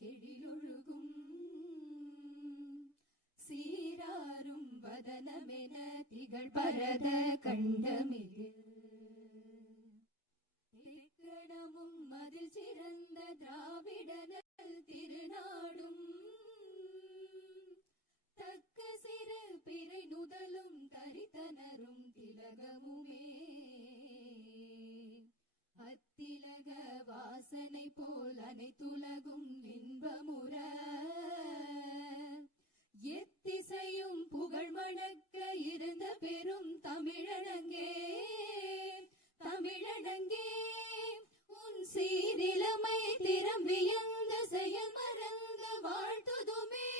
கெடிலொழுகும் சீராரும் வதனமென திகழ் பரத கண்டமிகு திக்கணமும் அதில் சிறந்த திராவிடனல் திருநாடும் தக்க சிறு பிறை நுதலும் தரித்தனரும் திலகமுமே அத்திலக வாசனை போல் அனைத்துலகும் இன்பமுற எத்திசையும் புகழ் மணக்க இருந்த பெரும் தமிழனங்கே தமிழனங்கே உன் சீரிலமை திறம் வியந்த செயல் மறந்த வாழ்த்துதுமே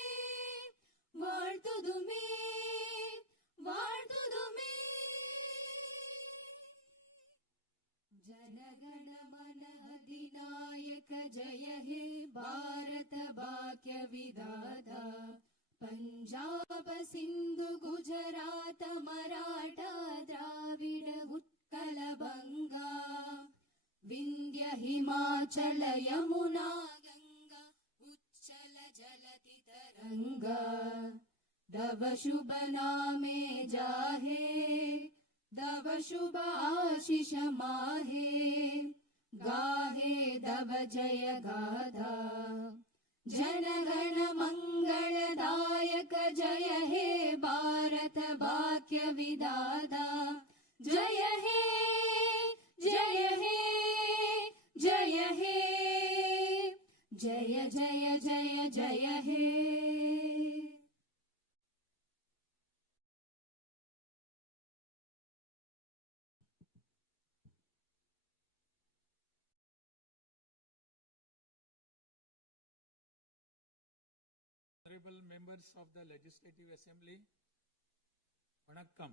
வாழ்த்துதுமே வாழ்த்துதுமே जनगण मन अधिनायक जय हे भारत भाग्य विधाता पंजाब सिंधु गुजरात मराठा द्राविड उत्कल बंगा विंध्य हिमाचल यमुना गंगा उच्चल जलति तरंगा दव शुभ नामे जाहे दव शुभ आशीष माहे गाहे दव जय गाधा जनगण मंगलदायक जय हे भारत भाग्य विधाता जय हे जय हे जय हे जय जय जय जय हे Honorable members of the Legislative Assembly, Vanakkam.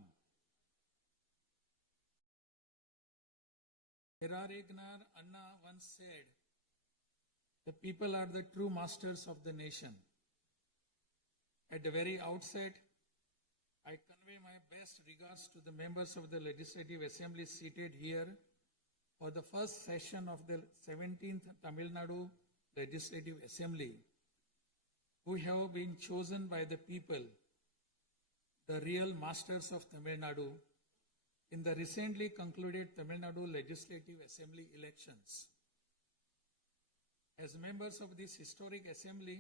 Herarignar Anna once said, the people are the true masters of the nation. At the very outset, I convey my best regards to the members of the Legislative Assembly seated here for the first session of the 17th Tamil Nadu Legislative Assembly, who have been chosen by the people, the real masters of Tamil Nadu, in the recently concluded Tamil Nadu Legislative Assembly elections. As members of this historic assembly,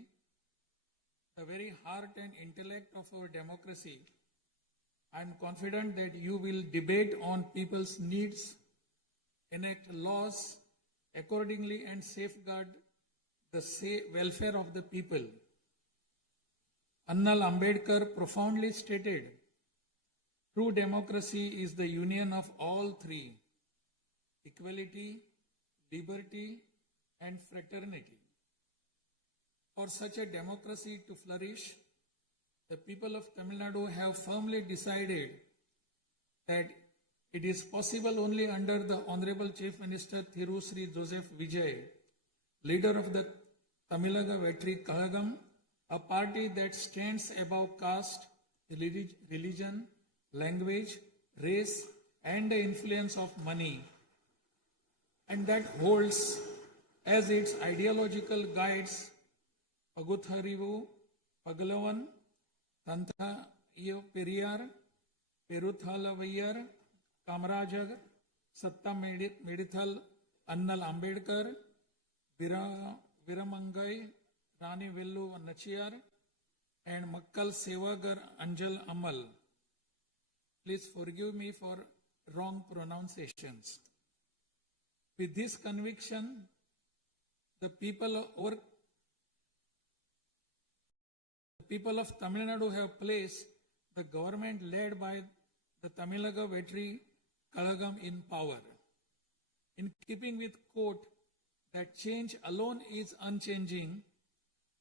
the very heart and intellect of our democracy, I am confident that you will debate on people's needs, enact laws accordingly, and safeguard the welfare of the people. Annal Ambedkar profoundly stated, true democracy is the union of all three: equality, liberty, and fraternity. For such a democracy to flourish, the people of Tamil Nadu have firmly decided that it is possible only under the Honorable Chief Minister Thiru Sri Joseph Vijay, leader of the Tamilaga Vetri Kalagam, a party that stands above caste, religion, language, race, and the influence of money, and that holds as its ideological guides Pagutharivu, Pagalavan, Tantha Iyo Periyar, Peruthalavayar, Kamarajar, Satta Medithal, Annal Ambedkar, Viramangai, Rani Vellu Nachiyar, and Makkal Sevagar Anjal Amal. Please forgive me for wrong pronunciations. With this conviction, the people of Tamil Nadu have placed the government led by the Tamilaga Vetri Kalagam in power. In keeping with quote that change alone is unchanging,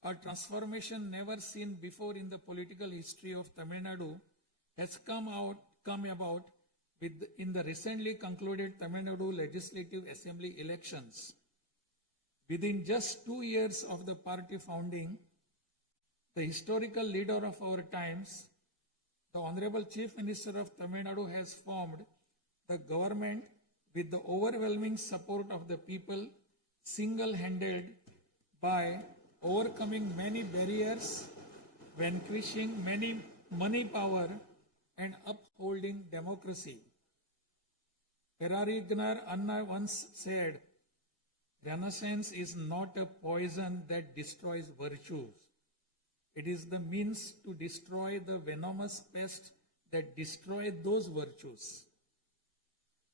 a transformation never seen before in the political history of Tamil Nadu has come about in the recently concluded Tamil Nadu Legislative Assembly elections. Within just 2 years of the party founding, the historical leader of our times, the Honorable Chief Minister of Tamil Nadu, has formed the government with the overwhelming support of the people, single-handed by overcoming many barriers, vanquishing many money power, and upholding democracy. Perarignar Anna once said, Renaissance is not a poison that destroys virtues. It is the means to destroy the venomous pest that destroy those virtues.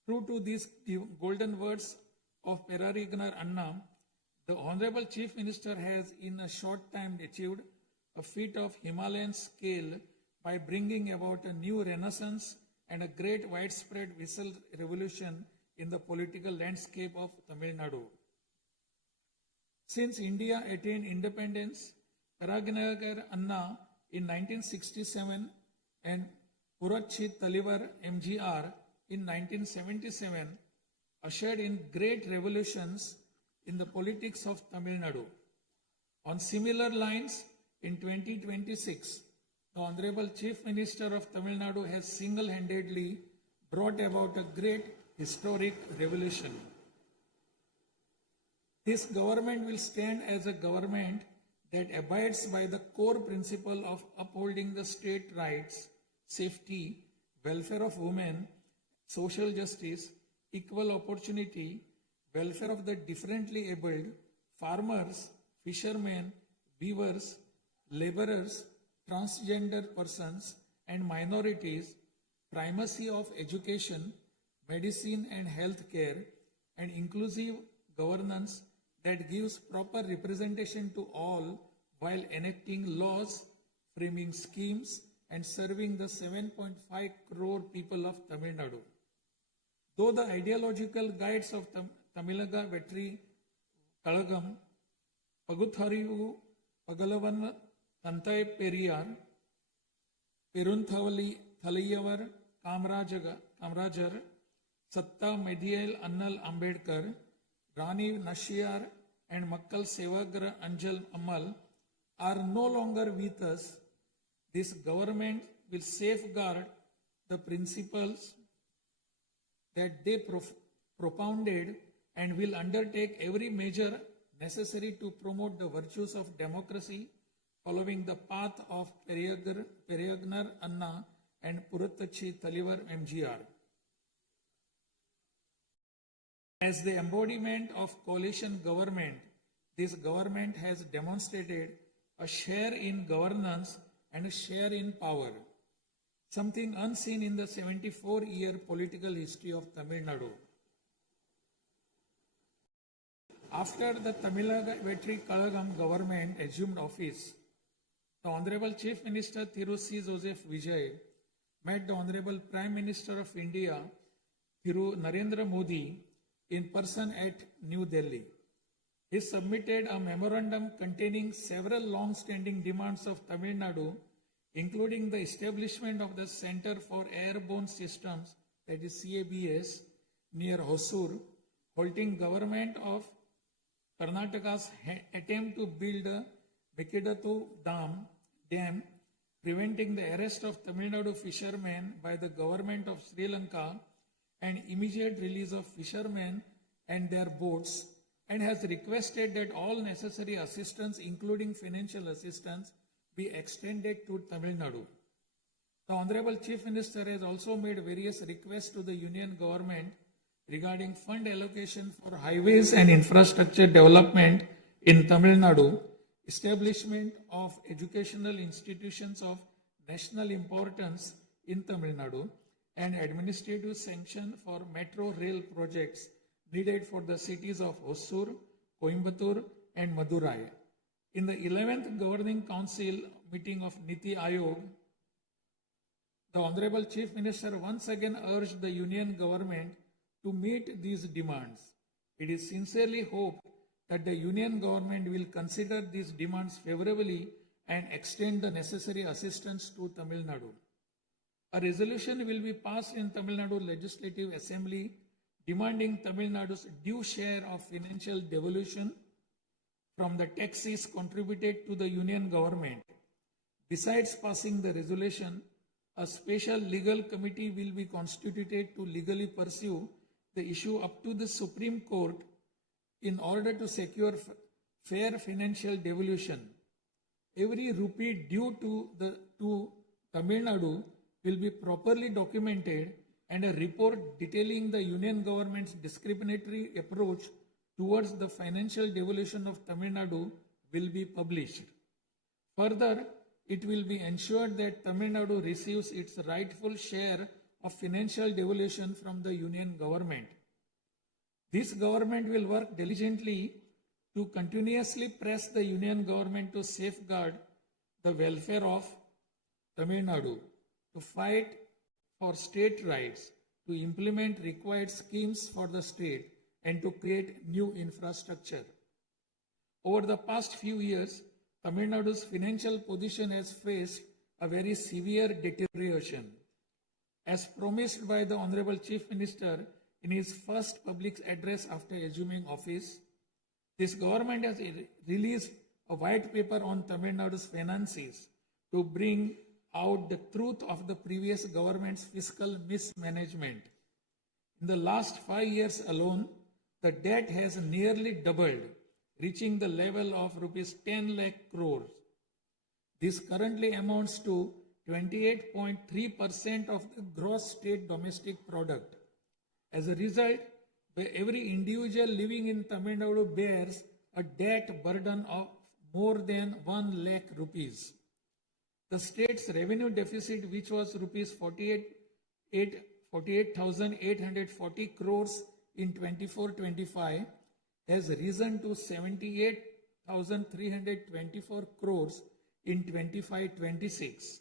True to these golden words of Perarignar Anna, the Honorable Chief Minister has in a short time achieved a feat of Himalayan scale by bringing about a new renaissance and a great widespread visual revolution in the political landscape of Tamil Nadu. Since India attained independence, Perarignar Anna in 1967 and Puratchi Talivar MGR in 1977 ushered in great revolutions in the politics of Tamil Nadu. On similar lines, in 2026, the Honorable Chief Minister of Tamil Nadu has single-handedly brought about a great historic revolution. This government will stand as a government that abides by the core principle of upholding the state rights, safety, welfare of women, social justice, equal opportunity, welfare of the differently abled, farmers, fishermen, weavers, laborers, transgender persons and minorities, primacy of education, medicine and health care, and inclusive governance that gives proper representation to all while enacting laws, framing schemes, and serving the 7.5 crore people of Tamil Nadu. Though the ideological guides of Tamilaga Vetri Kalagam, Pagutharivu, Pagalavan, Tantai Periyar, Perunthavali Thalayavar, Kamrajar, Satta Medial Annal Ambedkar, Rani Nashiyar, and Makkal Sevagra Anjal Amal are no longer with us. This government will safeguard the principles that they propounded and will undertake every measure necessary to promote the virtues of democracy following the path of Perarignar Anna and Puratchi Talivar MGR. As the embodiment of coalition government, this government has demonstrated a share in governance and a share in power, something unseen in the 74-year political history of Tamil Nadu. After the Tamilaga Vetri Kalagam government assumed office, the Honorable Chief Minister Thiru C. Joseph Vijay met the Honorable Prime Minister of India, Thiru Narendra Modi, in person at New Delhi. He submitted a memorandum containing several long-standing demands of Tamil Nadu, including the establishment of the Center for Airborne Systems, that is CABS, near Hosur, halting government of Karnataka's attempt to build a Mekidatu Dam, preventing the arrest of Tamil Nadu fishermen by the government of Sri Lanka and immediate release of fishermen and their boats, and has requested that all necessary assistance, including financial assistance, be extended to Tamil Nadu. The Honorable Chief Minister has also made various requests to the Union government regarding fund allocation for highways and infrastructure development in Tamil Nadu, establishment of educational institutions of national importance in Tamil Nadu, and administrative sanction for metro rail projects needed for the cities of Hosur, Coimbatore, and Madurai. In the 11th Governing Council meeting of Niti Aayog, the Honorable Chief Minister once again urged the Union government to meet these demands. It is sincerely hoped that the Union government will consider these demands favorably and extend the necessary assistance to Tamil Nadu. A resolution will be passed in Tamil Nadu Legislative Assembly demanding Tamil Nadu's due share of financial devolution from the taxes contributed to the Union government. Besides passing the resolution, a special legal committee will be constituted to legally pursue the issue up to the Supreme Court in order to secure fair financial devolution. Every rupee due to Tamil Nadu will be properly documented, and a report detailing the union government's discriminatory approach towards the financial devolution of Tamil Nadu will be published. Further, it will be ensured that Tamil Nadu receives its rightful share of financial devolution from the union government. This government will work diligently to continuously press the union government to safeguard the welfare of Tamil Nadu, to fight for state rights, to implement required schemes for the state, and to create new infrastructure. Over the past few years, Tamil Nadu's financial position has faced a very severe deterioration. As promised by the Honorable Chief Minister in his first public address after assuming office, this government has released a white paper on Tamil Nadu's finances to bring out the truth of the previous government's fiscal mismanagement. In the last 5 years alone, the debt has nearly doubled, reaching the level of rupees 10 lakh crores. This currently amounts to 28.3% of the gross state domestic product. As a result, every individual living in Tamil Nadu bears a debt burden of more than 1 lakh rupees. The state's revenue deficit, which was rupees 48,840 crores in 24-25, has risen to 78,324 crores in 25-26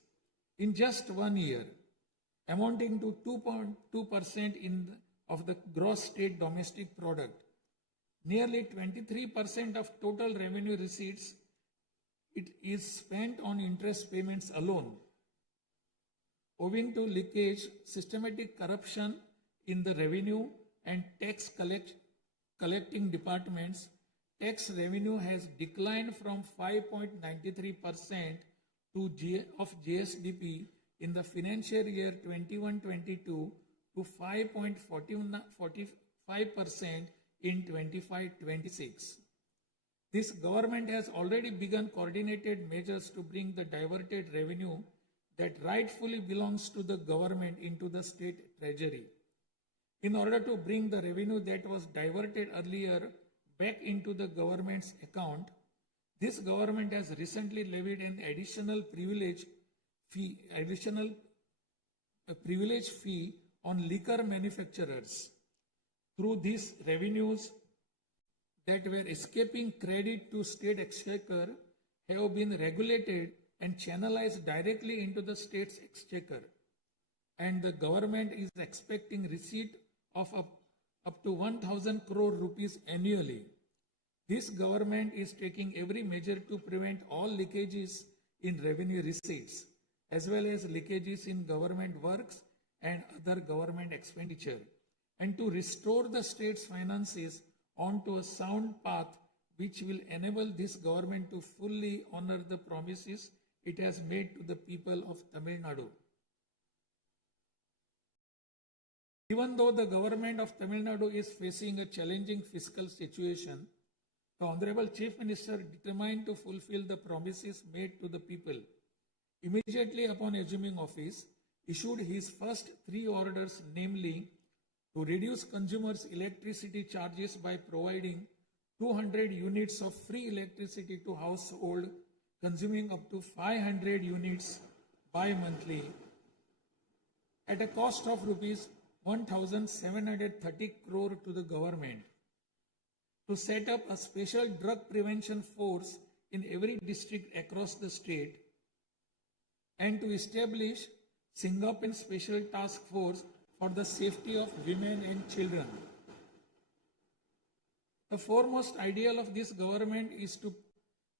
in just 1 year, amounting to 2.2% of the gross state domestic product. Nearly 23% of total revenue receipts it is spent on interest payments alone. Owing to leakage, systematic corruption in the revenue and tax collecting departments, tax revenue has declined from 5.93% of GSDP in the financial year 21-22 to 5.45% in 25-26. This government has already begun coordinated measures to bring the diverted revenue that rightfully belongs to the government into the state treasury. In order to bring the revenue that was diverted earlier back into the government's account, this government has recently levied an additional privilege fee on liquor manufacturers. Through these revenues that were escaping credit to state exchequer have been regulated and channelized directly into the state's exchequer, and the government is expecting receipt of up to 1,000 crore rupees annually. This government is taking every measure to prevent all leakages in revenue receipts, as well as leakages in government works and other government expenditure, and to restore the state's finances onto a sound path which will enable this government to fully honor the promises it has made to the people of Tamil Nadu. Even though the government of Tamil Nadu is facing a challenging fiscal situation, the Honorable Chief Minister, determined to fulfill the promises made to the people, immediately upon assuming office, issued his first 3 orders, namely, to reduce consumers' electricity charges by providing 200 units of free electricity to household consuming up to 500 units bi-monthly at a cost of rupees 1,730 crore to the government, to set up a special drug prevention force in every district across the state, and to establish Singapore Special Task Force for the safety of women and children. The foremost ideal of this government is to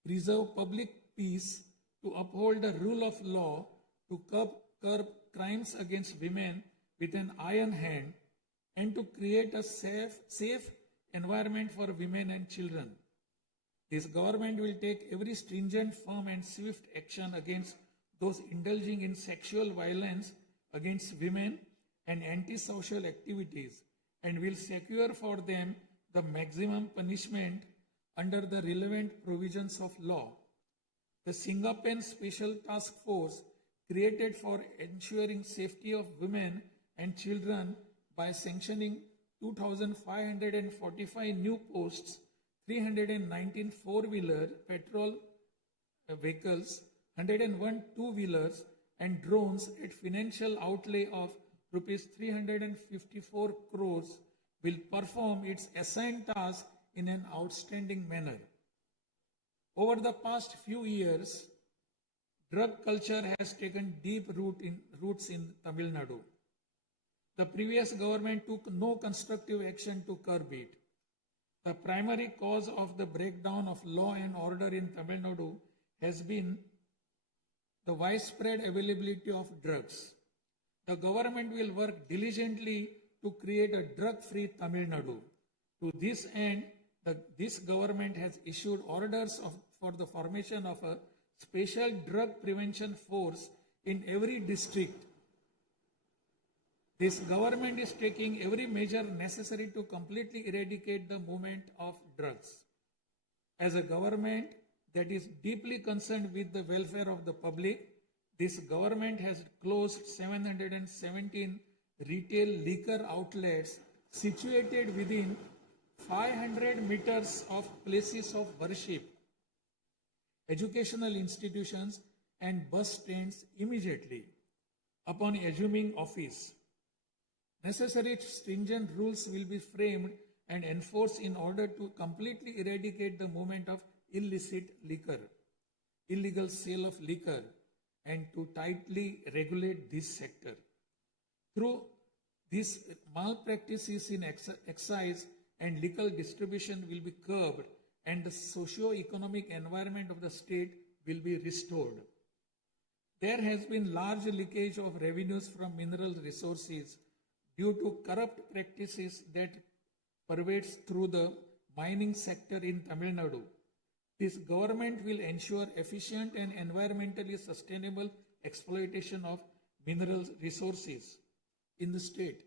preserve public peace, to uphold the rule of law, to curb crimes against women with an iron hand, and to create a safe environment for women and children. This government will take every stringent, firm and swift action against those indulging in sexual violence against women and antisocial activities, and will secure for them the maximum punishment under the relevant provisions of law. The Singapen Special Task Force, created for ensuring safety of women and children by sanctioning 2,545 new posts, 319 four-wheeler petrol vehicles, 101 two-wheelers and drones at financial outlay of rupees 354 crores, will perform its assigned task in an outstanding manner. Over the past few years, drug culture has taken deep roots in Tamil Nadu. The previous government took no constructive action to curb it. The primary cause of the breakdown of law and order in Tamil Nadu has been the widespread availability of drugs. The government will work diligently to create a drug-free Tamil Nadu. To this end, this government has issued orders for the formation of a special drug prevention force in every district. This government is taking every measure necessary to completely eradicate the movement of drugs. As a government that is deeply concerned with the welfare of the public, this government has closed 717 retail liquor outlets situated within 500 meters of places of worship, educational institutions and bus stands immediately upon assuming office. Necessary stringent rules will be framed and enforced in order to completely eradicate the movement of illicit liquor, illegal sale of liquor, and to tightly regulate this sector. Through these malpractices in excise and liquor distribution will be curbed and the socio-economic environment of the state will be restored. There has been large leakage of revenues from mineral resources due to corrupt practices that pervades through the mining sector in Tamil Nadu. This government will ensure efficient and environmentally sustainable exploitation of mineral resources in the state.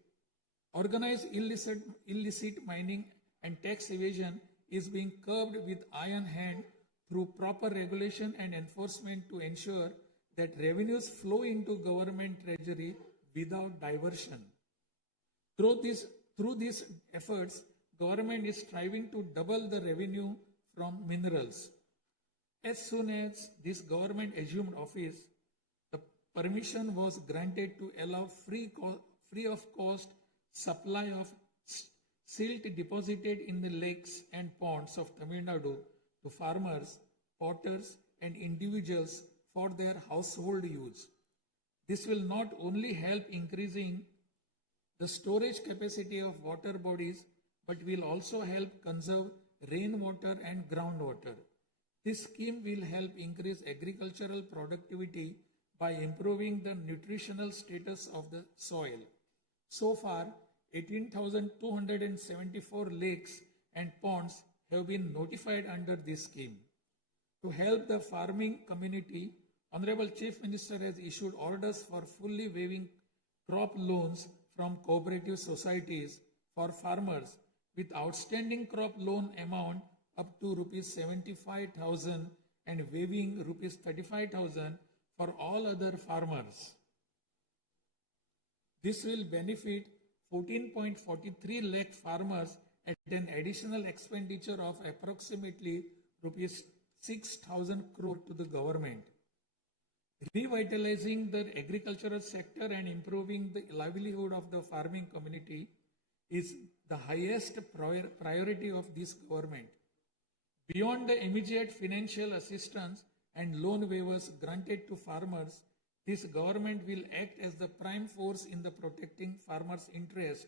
Organized illicit mining and tax evasion is being curbed with iron hand through proper regulation and enforcement to ensure that revenues flow into government treasury without diversion. Through these efforts, government is striving to double the revenue from minerals. As soon as this government assumed office, the permission was granted to allow free of cost supply of silt deposited in the lakes and ponds of Tamil Nadu to farmers, potters and individuals for their household use. This will not only help increasing the storage capacity of water bodies, but will also help conserve rainwater and groundwater. This scheme will help increase agricultural productivity by improving the nutritional status of the soil. So far, 18,274 lakes and ponds have been notified under this scheme. To help the farming community, Honorable Chief Minister has issued orders for fully waiving crop loans from cooperative societies for farmers with outstanding crop loan amount up to rupees 75,000 and waiving rupees 35,000 for all other farmers. This will benefit 14.43 lakh farmers at an additional expenditure of approximately rupees 6,000 crore to the government. Revitalizing the agricultural sector and improving the livelihood of the farming community is the highest priority of this government. Beyond the immediate financial assistance and loan waivers granted to farmers, this government will act as the prime force in the protecting farmers' interest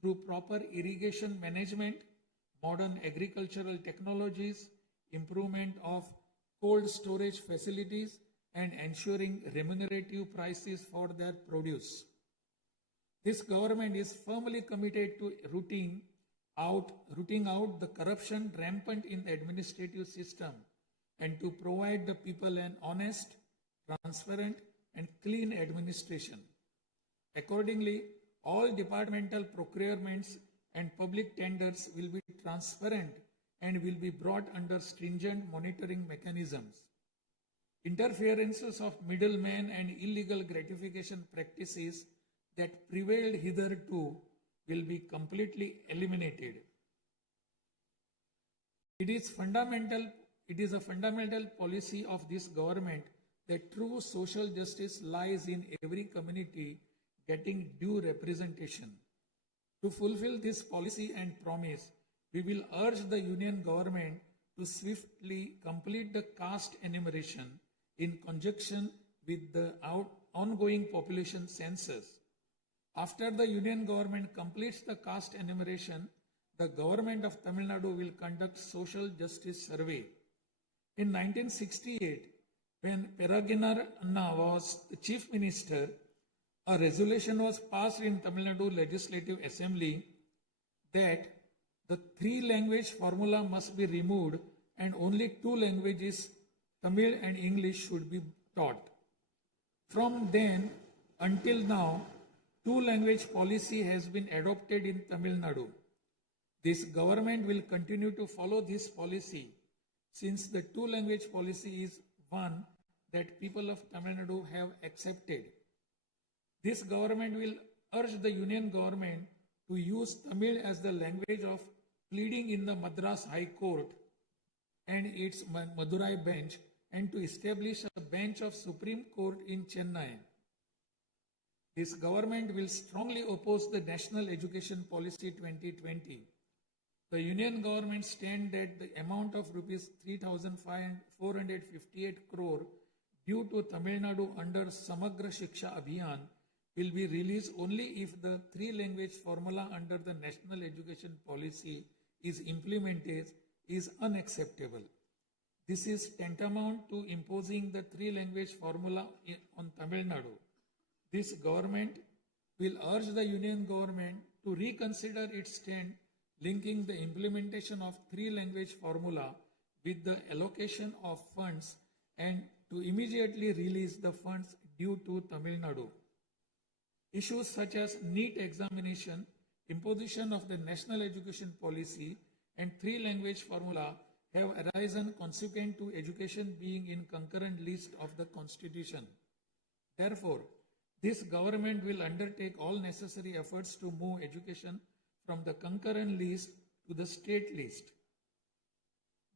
through proper irrigation management, modern agricultural technologies, improvement of cold storage facilities, and ensuring remunerative prices for their produce. This government is firmly committed to rooting out the corruption rampant in the administrative system and to provide the people an honest, transparent, and clean administration. Accordingly, all departmental procurements and public tenders will be transparent and will be brought under stringent monitoring mechanisms. Interferences of middlemen and illegal gratification practices that prevailed hitherto will be completely eliminated. It is a fundamental policy of this government that true social justice lies in every community getting due representation. To fulfill this policy and promise, we will urge the Union government to swiftly complete the caste enumeration in conjunction with the ongoing population census. After the Union government completes the caste enumeration, the government of Tamil Nadu will conduct social justice survey. In 1968, when Peregrinath Anna was the chief minister, a resolution was passed in Tamil Nadu Legislative Assembly that the three-language formula must be removed and only two languages, Tamil and English, should be taught. From then until now, two-language policy has been adopted in Tamil Nadu. This government will continue to follow this policy since the two-language policy is one that people of Tamil Nadu have accepted. This government will urge the Union government to use Tamil as the language of pleading in the Madras High Court and its Madurai bench, and to establish a bench of Supreme Court in Chennai. This government will strongly oppose the National Education Policy 2020. The Union government stand that the amount of rupees 3,458 crore due to Tamil Nadu under Samagra Shiksha Abhiyan will be released only if the three-language formula under the National Education Policy is implemented is unacceptable. This is tantamount to imposing the three-language formula on Tamil Nadu. This government will urge the Union government to reconsider its stand linking the implementation of three-language formula with the allocation of funds and to immediately release the funds due to Tamil Nadu. Issues such as NEET examination, imposition of the National Education Policy, and three-language formula have arisen consequent to education being in concurrent list of the Constitution. Therefore, this government will undertake all necessary efforts to move education from the concurrent list to the state list.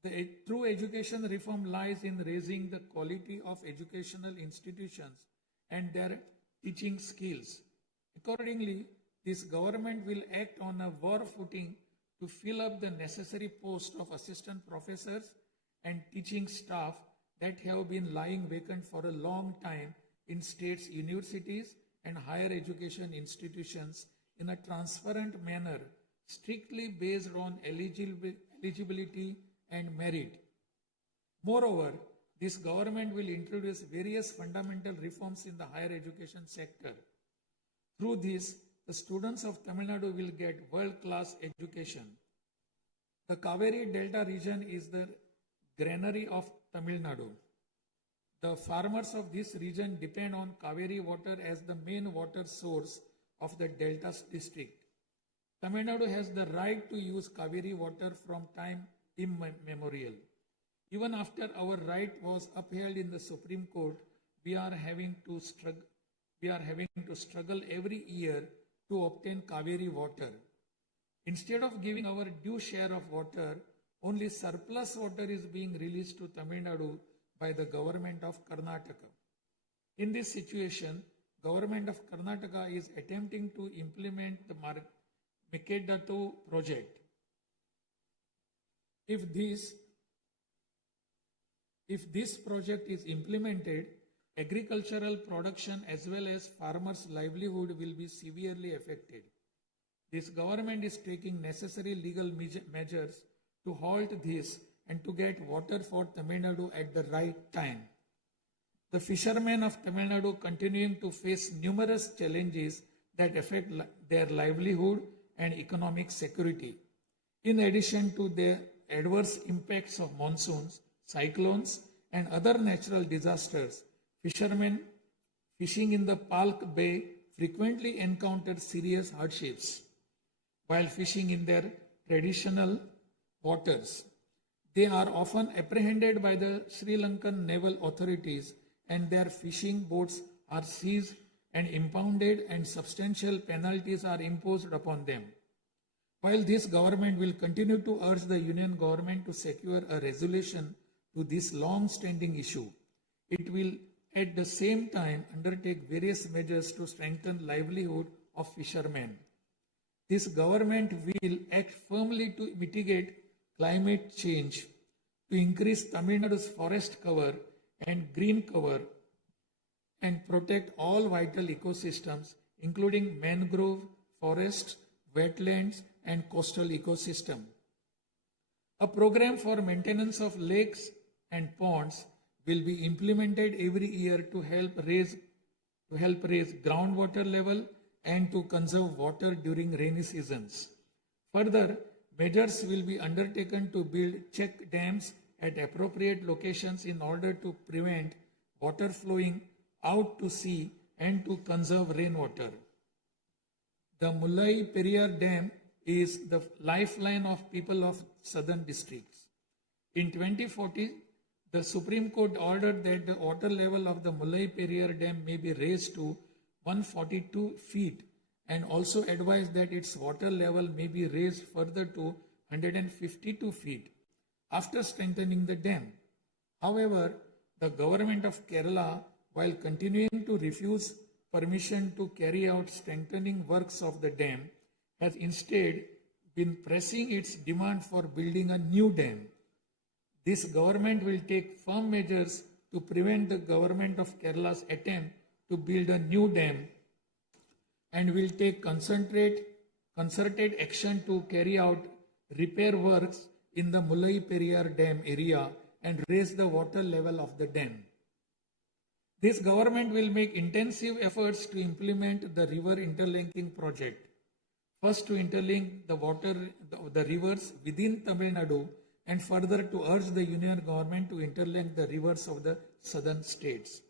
The true education reform lies in raising the quality of educational institutions and their teaching skills. Accordingly, this government will act on a war footing to fill up the necessary posts of assistant professors and teaching staff that have been lying vacant for a long time in states' universities and higher education institutions in a transparent manner, strictly based on eligibility and merit. Moreover, this government will introduce various fundamental reforms in the higher education sector. Through this, the students of Tamil Nadu will get world-class education. The Kaveri Delta region is the granary of Tamil Nadu. The farmers of this region depend on Kaveri water as the main water source of the Delta district. Tamil Nadu has the right to use Kaveri water from time immemorial. Even after our right was upheld in the Supreme Court, we are having to struggle every year to obtain Kaveri water. Instead of giving our due share of water, only surplus water is being released to Tamil Nadu by the government of Karnataka. In this situation, government of Karnataka is attempting to implement the Mekedatu project. If this project is implemented, agricultural production as well as farmers' livelihood will be severely affected. This government is taking necessary legal measures to halt this and to get water for Tamil Nadu at the right time. The fishermen of Tamil Nadu continuing to face numerous challenges that affect their livelihood and economic security. In addition to the adverse impacts of monsoons, cyclones, and other natural disasters, fishermen fishing in the Palk Bay frequently encounter serious hardships while fishing in their traditional waters. They are often apprehended by the Sri Lankan naval authorities and their fishing boats are seized and impounded and substantial penalties are imposed upon them. While this government will continue to urge the union government to secure a resolution to this long-standing issue, it will at the same time undertake various measures to strengthen livelihood of fishermen. This government will act firmly to mitigate climate change, to increase Tamil Nadu's forest cover and green cover, and protect all vital ecosystems, including mangrove, forests, wetlands, and coastal ecosystem. A program for maintenance of lakes and ponds will be implemented every year to help raise groundwater level and to conserve water during rainy seasons. Further, measures will be undertaken to build check dams at appropriate locations in order to prevent water flowing out to sea and to conserve rainwater. The Mullai Periyar Dam is the lifeline of people of southern districts. In 2040, the Supreme Court ordered that the water level of the Mullai Periyar Dam may be raised to 142 feet and also advised that its water level may be raised further to 152 feet after strengthening the dam. However, the government of Kerala, while continuing to refuse permission to carry out strengthening works of the dam, has instead been pressing its demand for building a new dam. This government will take firm measures to prevent the government of Kerala's attempt to build a new dam and will take concerted action to carry out repair works in the Mullai Periyar Dam area and raise the water level of the dam. This government will make intensive efforts to implement the river interlinking project. First, to interlink the rivers within Tamil Nadu, and further to urge the union government to interlink the rivers of the southern states.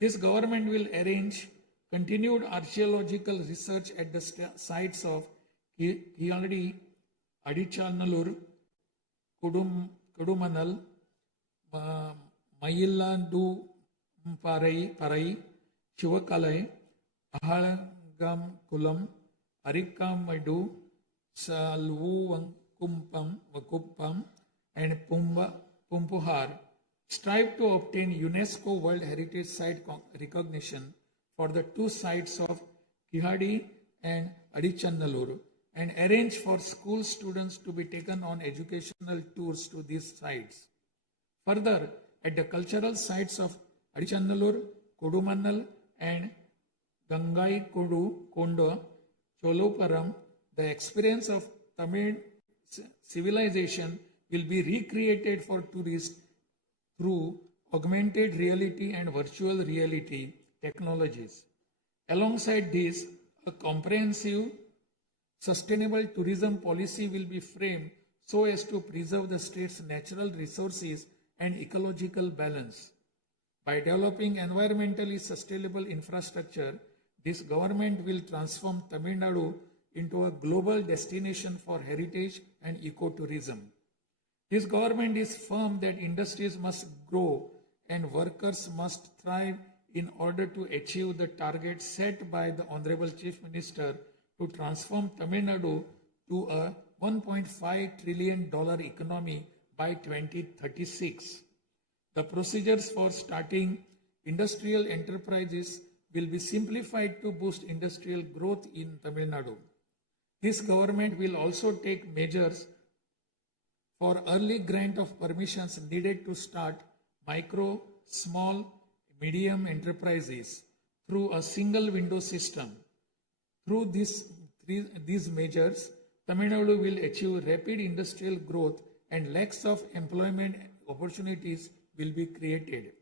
This government will arrange continued archaeological research at the sites of Kiyadi, Adichanallur, Kudumanal, Mayillandu Parai, Chivakalai, Ahalagam Kulam, Arikamadu, Vakuppam, and Pumpuhar strive to obtain UNESCO World Heritage Site recognition for the two sites of Kihadi and Adichanallur and arrange for school students to be taken on educational tours to these sites. Further, at the cultural sites of Adichanallur, Kodumannal and Gangai Kondo, Choluparam, the experience of Tamil civilization will be recreated for tourists through augmented reality and virtual reality technologies. Alongside this, a comprehensive, sustainable tourism policy will be framed so as to preserve the state's natural resources and ecological balance. By developing environmentally sustainable infrastructure, this government will transform Tamil Nadu into a global destination for heritage and ecotourism. This government is firm that industries must grow and workers must thrive in order to achieve the target set by the Honorable Chief Minister to transform Tamil Nadu to a $1.5 trillion economy by 2036. The procedures for starting industrial enterprises will be simplified to boost industrial growth in Tamil Nadu. This government will also take measures for early grant of permissions needed to start micro, small, medium enterprises through a single window system. Through these measures, Tamil Nadu will achieve rapid industrial growth and lakhs of employment opportunities will be created.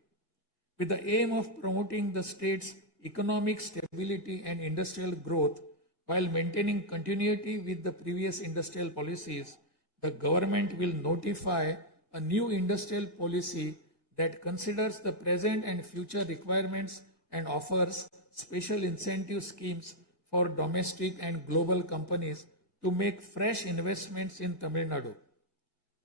With the aim of promoting the state's economic stability and industrial growth while maintaining continuity with the previous industrial policies, the government will notify a new industrial policy that considers the present and future requirements and offers special incentive schemes for domestic and global companies to make fresh investments in Tamil Nadu.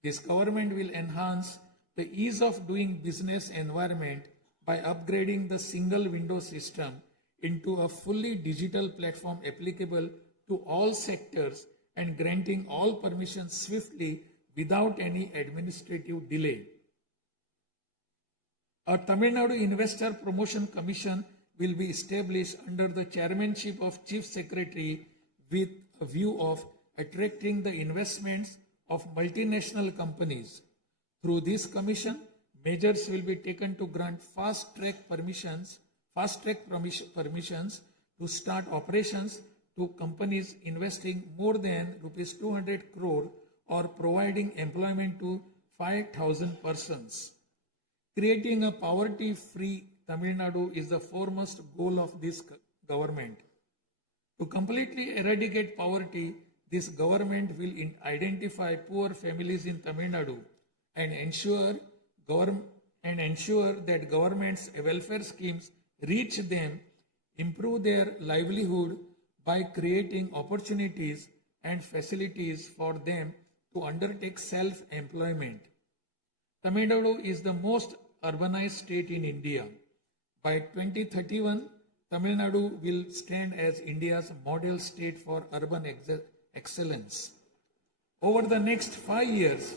This government will enhance the ease of doing business environment by upgrading the single window system into a fully digital platform applicable to all sectors and granting all permissions swiftly without any administrative delay. A Tamil Nadu Investor Promotion Commission will be established under the chairmanship of Chief Secretary with a view of attracting the investments of multinational companies. Through this commission, measures will be taken to grant fast-track permissions to start operations to companies investing more than rupees 200 crore or providing employment to 5,000 persons. Creating a poverty-free Tamil Nadu is the foremost goal of this government. To completely eradicate poverty, this government will identify poor families in Tamil Nadu and ensure that government's welfare schemes reach them, improve their livelihood by creating opportunities and facilities for them to undertake self-employment. Tamil Nadu is the most urbanized state in India. By 2031, Tamil Nadu will stand as India's model state for urban excellence. Over the next 5 years,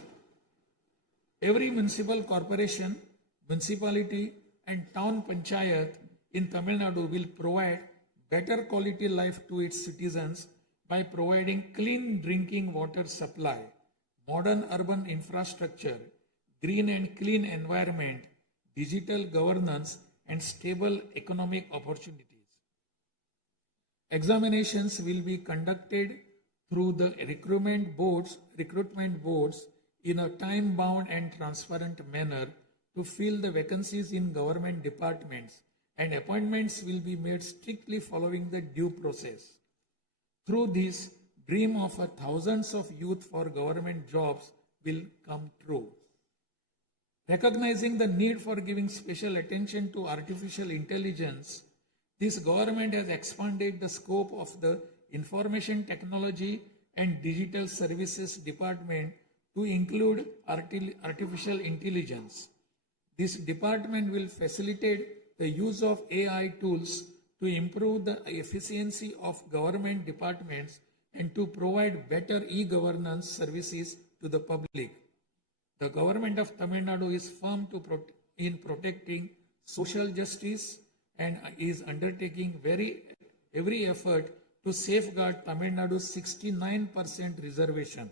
every municipal corporation, municipality and town panchayat in Tamil Nadu will provide better quality life to its citizens by providing clean drinking water supply, modern urban infrastructure, green and clean environment, digital governance, and stable economic opportunities. Examinations will be conducted through the recruitment boards in a time-bound and transparent manner to fill the vacancies in government departments, and appointments will be made strictly following the due process. Through this, dream of thousands of youth for government jobs will come true. Recognizing the need for giving special attention to artificial intelligence, this government has expanded the scope of the Information Technology and Digital Services Department to include artificial intelligence. This department will facilitate the use of AI tools to improve the efficiency of government departments and to provide better e-governance services to the public. The government of Tamil Nadu is firm in protecting social justice and is undertaking every effort to safeguard Tamil Nadu's 69% reservation.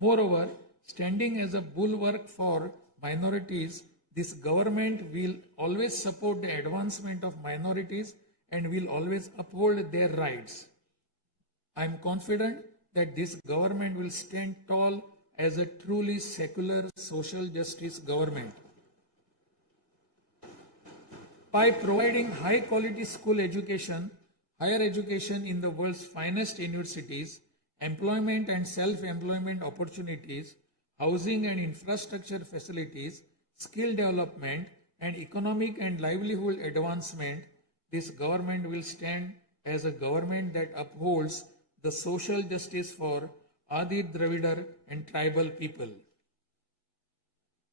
Moreover, standing as a bulwark for minorities, this government will always support the advancement of minorities and will always uphold their rights. I am confident that this government will stand tall as a truly secular social justice government. By providing high quality school education, higher education in the world's finest universities, employment and self-employment opportunities, housing and infrastructure facilities, skill development, and economic and livelihood advancement, this government will stand as a government that upholds the social justice for Adi Dravidar and tribal people.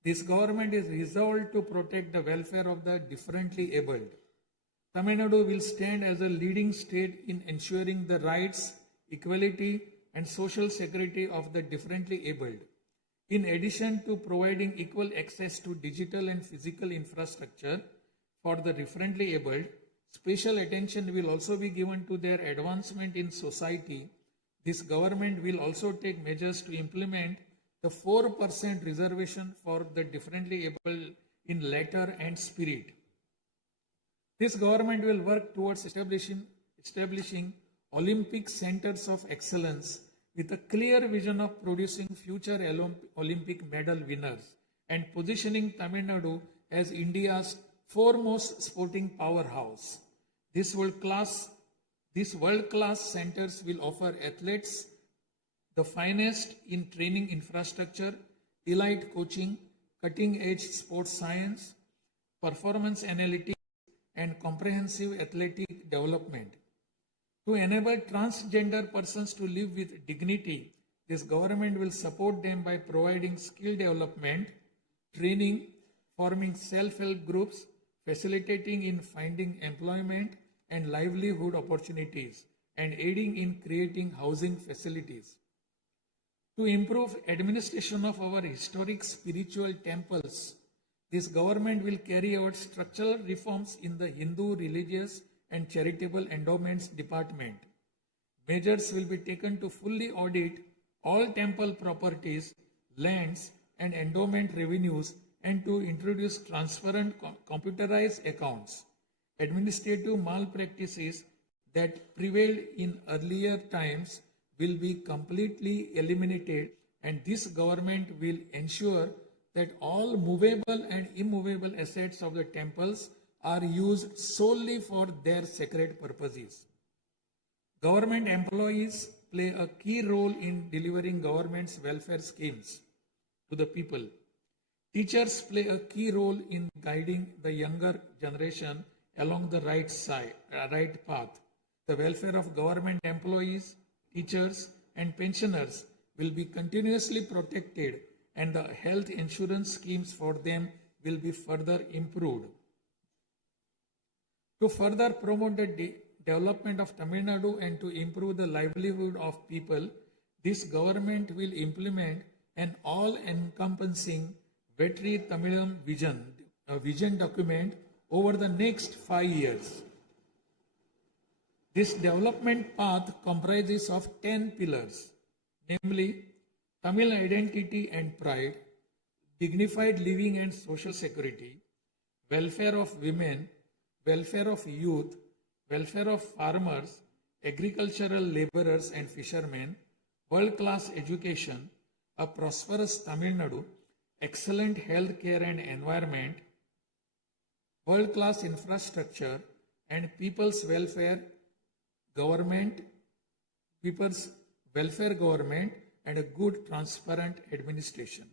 This government is resolved to protect the welfare of the differently abled. Tamil Nadu will stand as a leading state in ensuring the rights, equality, and social security of the differently abled. In addition to providing equal access to digital and physical infrastructure for the differently abled, special attention will also be given to their advancement in society. This government will also take measures to implement the 4% reservation for the differently able in letter and spirit. This government will work towards establishing Olympic centers of excellence with a clear vision of producing future Olympic medal winners and positioning Tamil Nadu as India's foremost sporting powerhouse. These world-class centers will offer athletes the finest in training infrastructure, elite coaching, cutting-edge sports science, performance analytics, and comprehensive athletic development. To enable transgender persons to live with dignity, This government will support them by providing skill development, training, forming self-help groups, facilitating in finding employment and livelihood opportunities, and aiding in creating housing facilities. To improve administration of our historic spiritual temples, this government will carry out structural reforms in the Hindu religious and charitable endowments department. Measures will be taken to fully audit all temple properties, lands, and endowment revenues and to introduce transparent computerized accounts. Administrative malpractices that prevailed in earlier times will be completely eliminated, and this government will ensure that all movable and immovable assets of the temples are used solely for their sacred purposes. Government employees play a key role in delivering government's welfare schemes to the people. Teachers play a key role in guiding the younger generation along the right path. The welfare of government employees, teachers, and pensioners will be continuously protected, and the health insurance schemes for them will be further improved. To further promote the development of Tamil Nadu and to improve the livelihood of people, this government will implement an all-encompassing Vetri Tamilam vision document over the next 5 years. This development path comprises of 10 pillars, namely Tamil identity and pride, dignified living and social security, welfare of women, welfare of youth, welfare of farmers, agricultural laborers and fishermen, world-class education, a prosperous Tamil Nadu, excellent health care and environment, world-class infrastructure, and people's welfare government, and a good, transparent administration.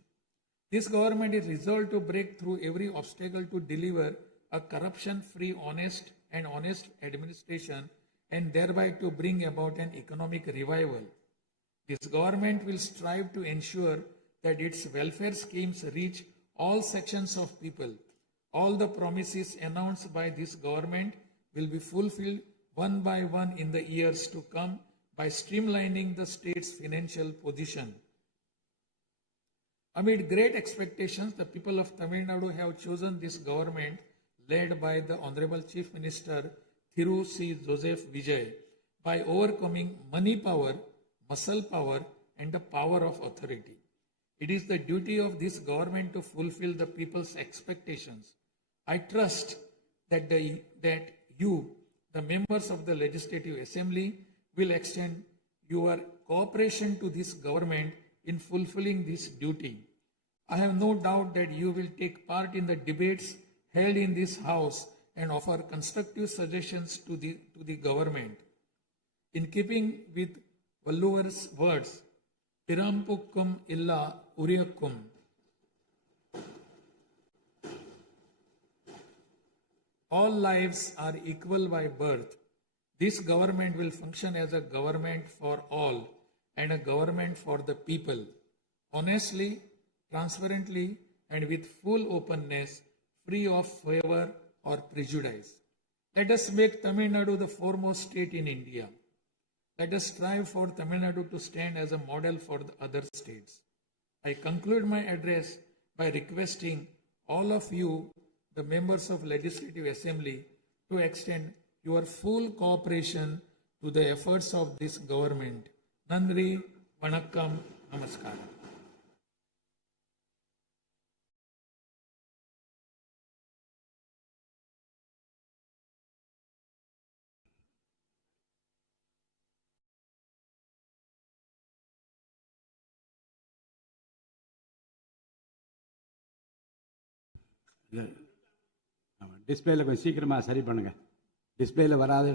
This government is resolved to break through every obstacle to deliver a corruption-free, honest administration and thereby to bring about an economic revival. This government will strive to ensure that its welfare schemes reach all sections of people. All the promises announced by this government will be fulfilled one by one in the years to come by streamlining the state's financial position. Amid great expectations, the people of Tamil Nadu have chosen this government led by the Honorable Chief Minister Thiru C. Joseph Vijay by overcoming money power, muscle power, and the power of authority. It is the duty of this government to fulfill the people's expectations. I trust that you, the members of the Legislative Assembly, will extend your cooperation to this government in fulfilling this duty. I have no doubt that you will take part in the debates held in this House and offer constructive suggestions to the government. In keeping with Valluvar's words, Pirampukkum illa Uriyakkum, all lives are equal by birth. This government will function as a government for all and a government for the people. Honestly, transparently, and with full openness, free of favor or prejudice. Let us make Tamil Nadu the foremost state in India. Let us strive for Tamil Nadu to stand as a model for the other states. I conclude my address by requesting all of you, the members of Legislative Assembly, to extend your full cooperation to the efforts of this government. Nandri, Vanakkam, Namaskaram. டிஸ்பிளேல கொஞ்சம் சீக்கிரமாக சரி பண்ணுங்க. டிஸ்பிளேல வராது.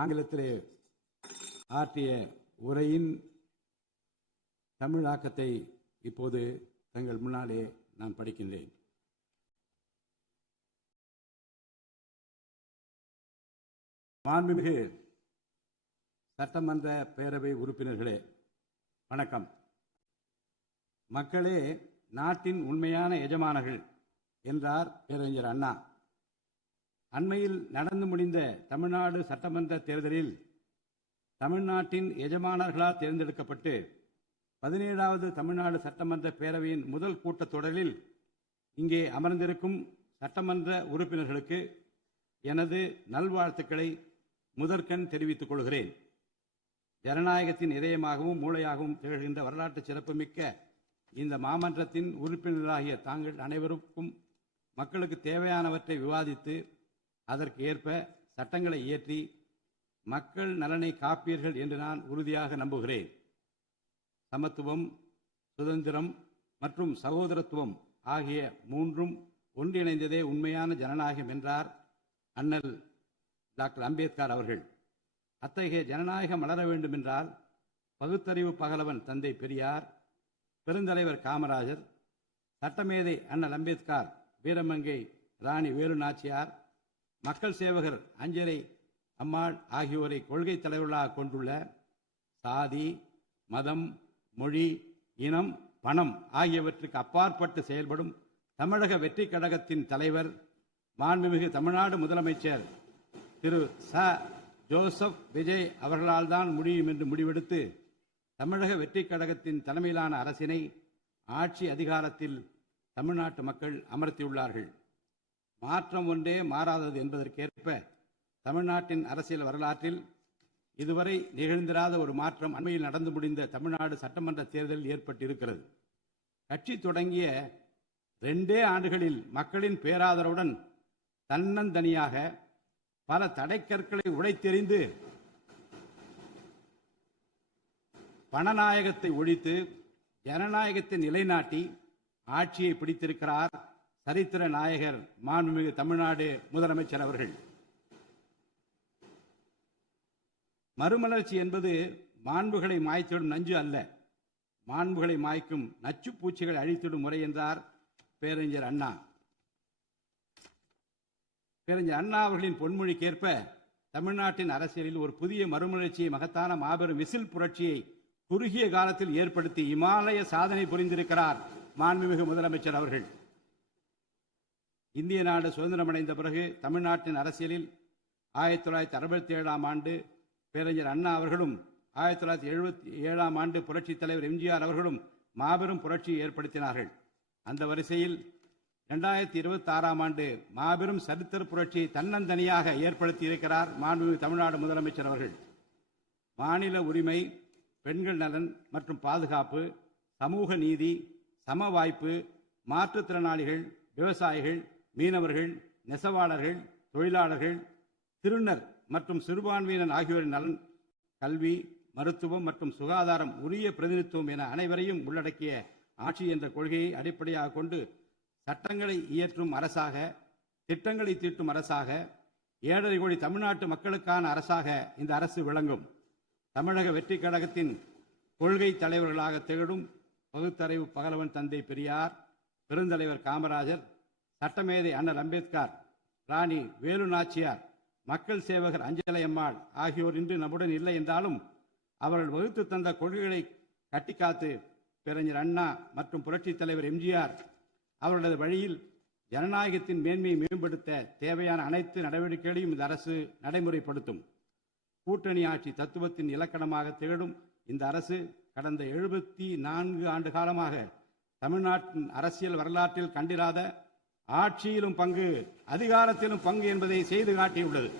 ஆங்கிலத்திலே ஆற்றிய உரையின் தமிழாக்கத்தை இப்போது தங்கள் முன்னாலே நான் படிக்கின்றேன். மாண்புமிகு சட்டமன்ற பேரவை உறுப்பினர்களே, வணக்கம். மக்களே நாட்டின் உண்மையான எஜமானர்கள் என்றார் பேரறிஞர் அண்ணா. அண்மையில் நடந்து முடிந்த தமிழ்நாடு சட்டமன்ற தேர்தலில் தமிழ்நாட்டின் எஜமானர்களால் தேர்ந்தெடுக்கப்பட்டு 17வது தமிழ்நாடு சட்டமன்ற பேரவையின் முதல் கூட்டத்தொடரில் இங்கே அமர்ந்திருக்கும் சட்டமன்ற உறுப்பினர்களுக்கு எனது நல்வாழ்த்துக்களை முதற்கண் தெரிவித்துக் கொள்கிறேன். ஜனநாயகத்தின் இதயமாகவும் மூளையாகவும் திகழ்கின்ற வரலாற்று சிறப்புமிக்க இந்த மாமன்றத்தின் உறுப்பினர்களாகிய தாங்கள் அனைவருக்கும் மக்களுக்கு தேவையானவற்றை விவாதித்து அதற்கு ஏற்ப சட்டங்களை இயற்றி மக்கள் நலனை காப்பீர்கள் என்று நான் உறுதியாக நம்புகிறேன். சமத்துவம், சுதந்திரம் மற்றும் சகோதரத்துவம் ஆகிய மூன்றும் ஒன்றிணைந்ததே உண்மையான ஜனநாயகம் என்றார் அண்ணல் டாக்டர் அம்பேத்கர் அவர்கள். அத்தகைய ஜனநாயகம் வளர வேண்டுமென்றால் பகுத்தறிவு பகலவன் தந்தை பெரியார், பெருந்தலைவர் காமராஜர், சட்டமேதை அண்ணல் அம்பேத்கர், வீரமங்கை ராணி வேலு நாச்சியார், மக்கள் சேவகர் அஞ்சரை அம்மாள் ஆகியோரை கொள்கை தலைவர்களாக கொண்டுள்ள சாதி, மதம், மொழி, இனம், பணம் ஆகியவற்றுக்கு அப்பாற்பட்டு செயல்படும் தமிழக வெற்றி கழகத்தின் தலைவர் மாண்புமிகு தமிழ்நாடு முதலமைச்சர் திரு ஜோசப் விஜய் அவர்களால் தான் முடியும் என்று முடிவெடுத்து தமிழக வெற்றி கழகத்தின் தலைமையிலான அரசினை ஆட்சி அதிகாரத்தில் தமிழ்நாட்டு மக்கள் அமர்த்தியுள்ளார்கள். மாற்றம் ஒன்றே மாறாதது என்பதற்கேற்ப தமிழ்நாட்டின் அரசியல் வரலாற்றில் இதுவரை நிகழ்ந்திராத ஒரு மாற்றம் அண்மையில் நடந்து முடிந்த தமிழ்நாடு சட்டமன்ற தேர்தலில் ஏற்பட்டிருக்கிறது. கட்சி தொடங்கிய 2 ஆண்டுகளில் மக்களின் பேராதரவுடன் தன்னந்தனியாக பல தடைக்கற்களை உடைத்தெறிந்து பணநாயகத்தை ஒழித்து ஜனநாயகத்தை நிலைநாட்டி ஆட்சியை பிடித்திருக்கிறார் சரித்திர நாயகர் மாண்புமிகு தமிழ்நாடு முதலமைச்சர் அவர்கள். மறுமலர்ச்சி என்பது மாண்புகளை மாய்த்திடும் நஞ்சு அல்ல, மாண்புகளை மாய்க்கும் நச்சு பூச்சிகளை அழித்திடும் முறை என்றார் பேரறிஞர் அண்ணா. பேரறிஞர் அண்ணா அவர்களின் பொன்மொழிக்கேற்ப தமிழ்நாட்டின் அரசியலில் ஒரு புதிய மறுமலர்ச்சியை, மகத்தான மாபெரும் விசில் புரட்சியை குறுகிய காலத்தில் ஏற்படுத்தி இமாலய சாதனை புரிந்திருக்கிறார் மாண்புமிகு முதலமைச்சர் அவர்கள். இந்திய நாடு சுதந்திரமடைந்த பிறகு தமிழ்நாட்டின் அரசியலில் 1967ஆம் ஆண்டு பேரறிஞர் அண்ணா அவர்களும் 1977ஆம் ஆண்டு புரட்சித் தலைவர் எம்ஜிஆர் அவர்களும் மாபெரும் புரட்சியை ஏற்படுத்தினார்கள். அந்த வரிசையில் 2026ஆம் ஆண்டு மாபெரும் சரித்திர புரட்சியை தன்னந்தனியாக ஏற்படுத்தி இருக்கிறார் மாண்புமிகு தமிழ்நாடு முதலமைச்சர் அவர்கள். மாநில உரிமை, பெண்கள் நலன் மற்றும் பாதுகாப்பு, சமூக நீதி, சம வாய்ப்பு, மாற்றுத்திறனாளிகள், விவசாயிகள், மீனவர்கள், நெசவாளர்கள், தொழிலாளர்கள், திருநர் மற்றும் சிறுபான்மையினர் ஆகியோரின் நலன், கல்வி, மருத்துவம் மற்றும் சுகாதாரம், உரிய பிரதிநிதித்துவம் என அனைவரையும் உள்ளடக்கிய ஆட்சி என்ற கொள்கையை அடிப்படையாக கொண்டு சட்டங்களை இயற்றும் அரசாக, திட்டங்களை தீட்டும் அரசாக, 7.5 கோடி தமிழ்நாட்டு மக்களுக்கான அரசாக இந்த அரசு விளங்கும். தமிழக வெற்றி கழகத்தின் கொள்கை தலைவர்களாக திகழும் பகுத்தறிவு பகலவன் தந்தை பெரியார், பெருந்தலைவர் காமராஜர், சட்டமேதை அண்ணல் அம்பேத்கர், ராணி வேலு நாச்சியார், மக்கள் சேவகர் அஞ்சலை அம்மாள் ஆகியோர் இன்று நம்முடன் இல்லை என்றாலும் அவர்கள் வகுத்து தந்த கொள்கைகளை கட்டிக்காத்து பேரறிஞர் அண்ணா மற்றும் புரட்சித் தலைவர் எம்ஜிஆர் அவர்களது வழியில் ஜனநாயகத்தின் மேன்மையை மேம்படுத்த தேவையான அனைத்து நடவடிக்கைகளையும் இந்த அரசு நடைமுறைப்படுத்தும். கூட்டணி ஆட்சி தத்துவத்தின் இலக்கணமாக திகழும் இந்த அரசு கடந்த 74 ஆண்டு காலமாக தமிழ்நாட்டின் அரசியல் வரலாற்றில் கண்டிராத ஆட்சியிலும் பங்கு, அதிகாரத்திலும் பங்கு என்பதை செய்து காட்டியுள்ளது.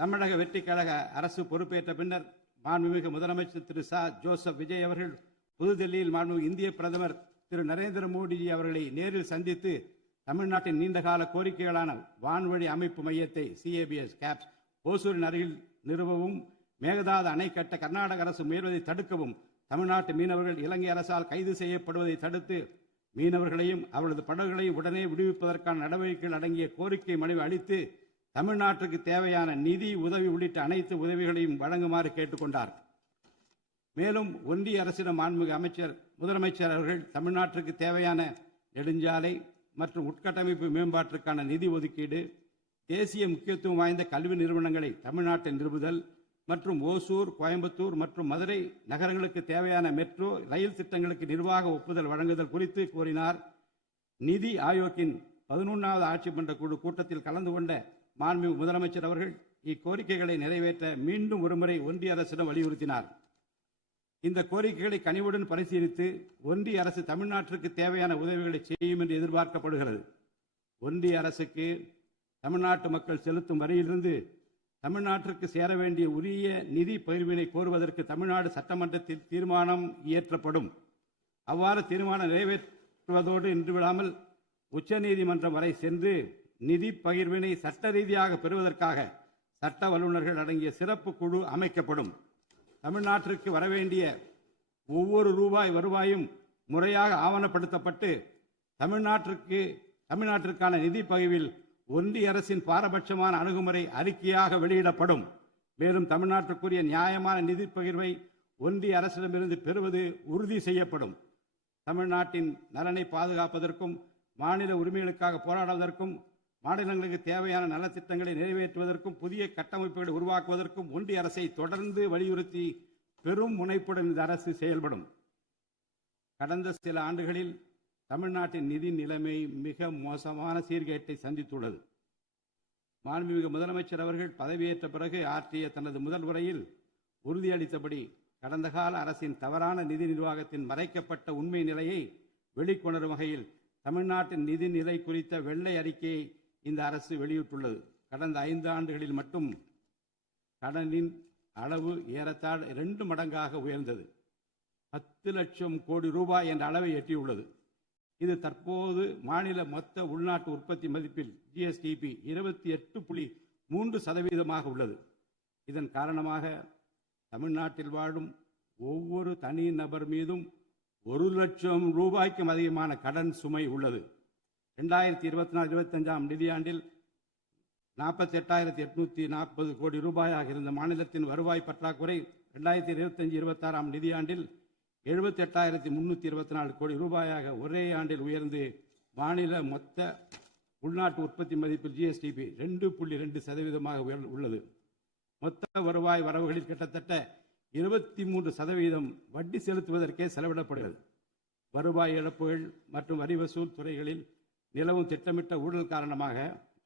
தமிழக வெற்றி கழக அரசு பொறுப்பேற்ற பின்னர் மாண்புமிகு முதலமைச்சர் திரு ஜோசப் விஜய் அவர்கள் புதுதில்லியில் மாண்புமிகு இந்திய பிரதமர் திரு நரேந்திர மோடிஜி அவர்களை நேரில் சந்தித்து தமிழ்நாட்டின் நீண்டகால கோரிக்கைகளான வான்வழி அமைப்பு மையத்தை CABS கேப்ஸ் ஓசூரின் அருகில் நிறுவவும், மேகதாது அணை கட்ட கர்நாடக அரசு முயல்வதை தடுக்கவும், தமிழ்நாட்டு மீனவர்கள் இலங்கை அரசால் கைது செய்யப்படுவதை தடுத்து மீனவர்களையும் அவரது படகுகளையும் உடனே விடுவிப்பதற்கான நடவடிக்கைகள் அடங்கிய கோரிக்கை மனுவை அளித்து தமிழ்நாட்டுக்கு தேவையான நிதி உதவி உள்ளிட்ட அனைத்து உதவிகளையும் வழங்குமாறு கேட்டுக்கொண்டார். மேலும் ஒன்றிய அரசிடம் மாண்புமிகு முதலமைச்சர் அவர்கள் தமிழ்நாட்டிற்கு தேவையான நெடுஞ்சாலை மற்றும் உட்கட்டமைப்பு மேம்பாட்டிற்கான நிதி ஒதுக்கீடு, தேசிய முக்கியத்துவம் வாய்ந்த கல்வி நிறுவனங்களை தமிழ்நாட்டில் நிறுவுதல் மற்றும் ஓசூர், கோயம்புத்தூர் மற்றும் மதுரை நகரங்களுக்கு தேவையான மெட்ரோ ரயில் திட்டங்களுக்கு நிர்வாக ஒப்புதல் வழங்குதல் குறித்து கோரினார். நிதி ஆயோக்கின் 11வது ஆட்சி மன்ற குழு கூட்டத்தில் கலந்து கொண்ட மாண்புமிகு முதலமைச்சர் அவர்கள் இக்கோரிக்கைகளை நிறைவேற்ற மீண்டும் ஒருமுறை ஒன்றிய அரசிடம் வலியுறுத்தினார். இந்த கோரிக்கைகளை கனிவுடன் பரிசீலித்து ஒன்றிய அரசு தமிழ்நாட்டிற்கு தேவையான உதவிகளை செய்யும் என்று எதிர்பார்க்கப்படுகிறது. ஒன்றிய அரசுக்கு தமிழ்நாட்டு மக்கள் செலுத்தும் வரியிலிருந்து தமிழ்நாட்டிற்கு சேர வேண்டிய உரிய நிதி பகிர்வினை கோருவதற்கு தமிழ்நாடு சட்டமன்றத்தில் தீர்மானம் இயற்றப்படும். அவ்வாறு தீர்மானம் நிறைவேற்றுவதோடு நின்று விடாமல் உச்சநீதிமன்றம் வரை சென்று நிதி பகிர்வினை சட்ட ரீதியாக பெறுவதற்காக சட்ட வல்லுநர்கள் அடங்கிய சிறப்பு குழு அமைக்கப்படும். தமிழ்நாட்டிற்கு வரவேண்டிய ஒவ்வொரு ரூபாய் வருவாயும் முறையாக ஆவணப்படுத்தப்பட்டு தமிழ்நாட்டிற்கான நிதி பகிர்வில் ஒன்றிய அரசின் பாரபட்சமான அணுகுமுறை அறிக்கையாக வெளியிடப்படும். மேலும் தமிழ்நாட்டிற்குரிய நியாயமான நிதி பகிர்வை ஒன்றிய அரசிடமிருந்து பெறுவது உறுதி செய்யப்படும். தமிழ்நாட்டின் நலனை பாதுகாப்பதற்கும் மாநில உரிமைகளுக்காக போராடுவதற்கும் மாநிலங்களுக்கு தேவையான நலத்திட்டங்களை நிறைவேற்றுவதற்கும் புதிய கட்டமைப்புகளை உருவாக்குவதற்கும் ஒன்றிய அரசை தொடர்ந்து வலியுறுத்தி பெரும் முனைப்புடன் இந்த அரசு செயல்படும். கடந்த சில ஆண்டுகளில் தமிழ்நாட்டின் நிதி நிலைமை மிக மோசமான சீர்கேட்டை சந்தித்துள்ளது. மாண்புமிகு முதலமைச்சர் அவர்கள் பதவியேற்ற பிறகு ஆற்றிய தனது முதல் உரையில் உறுதியளித்தபடி கடந்த கால அரசின் தவறான நிதி நிர்வாகத்தின் மறைக்கப்பட்ட உண்மை நிலையை வெளிக்கொணரும் வகையில் தமிழ்நாட்டின் நிதி நிலை குறித்த வெள்ளை அறிக்கையை இந்த அரசு வெளியிட்டுள்ளது. கடந்த 5 ஆண்டுகளில் மட்டும் கடனின் அளவு ஏறத்தாழ 2 மடங்காக உயர்ந்தது. 10 லட்சம் கோடி ரூபாய் என்ற அளவை எட்டியுள்ளது. இது தற்போது மாநில மொத்த உள்நாட்டு உற்பத்தி மதிப்பில் ஜிஎஸ்டிபி 28.3% உள்ளது. இதன் காரணமாக தமிழ்நாட்டில் வாழும் ஒவ்வொரு தனி நபர் மீதும் 1 லட்சம் ரூபாய்க்கும் அதிகமான கடன் சுமை உள்ளது. 2024-25 நிதியாண்டில் 48,840 கோடி ரூபாயாக இருந்த மாநிலத்தின் வருவாய் பற்றாக்குறை 2025-26 நிதியாண்டில் 78,324 கோடி ரூபாயாக ஒரே ஆண்டில் உயர்ந்து மாநில மொத்த உள்நாட்டு உற்பத்தி மதிப்பில் ஜிஎஸ்டிபி 2.2% உள்ளது. மொத்த வருவாய் வரவுகளில் கிட்டத்தட்ட 23% வட்டி செலுத்துவதற்கே செலவிடப்படுகிறது. வருவாய் இழப்புகள் மற்றும் வரி வசூல் துறைகளில் நிலவும் திட்டமிட்ட ஊழல் காரணமாக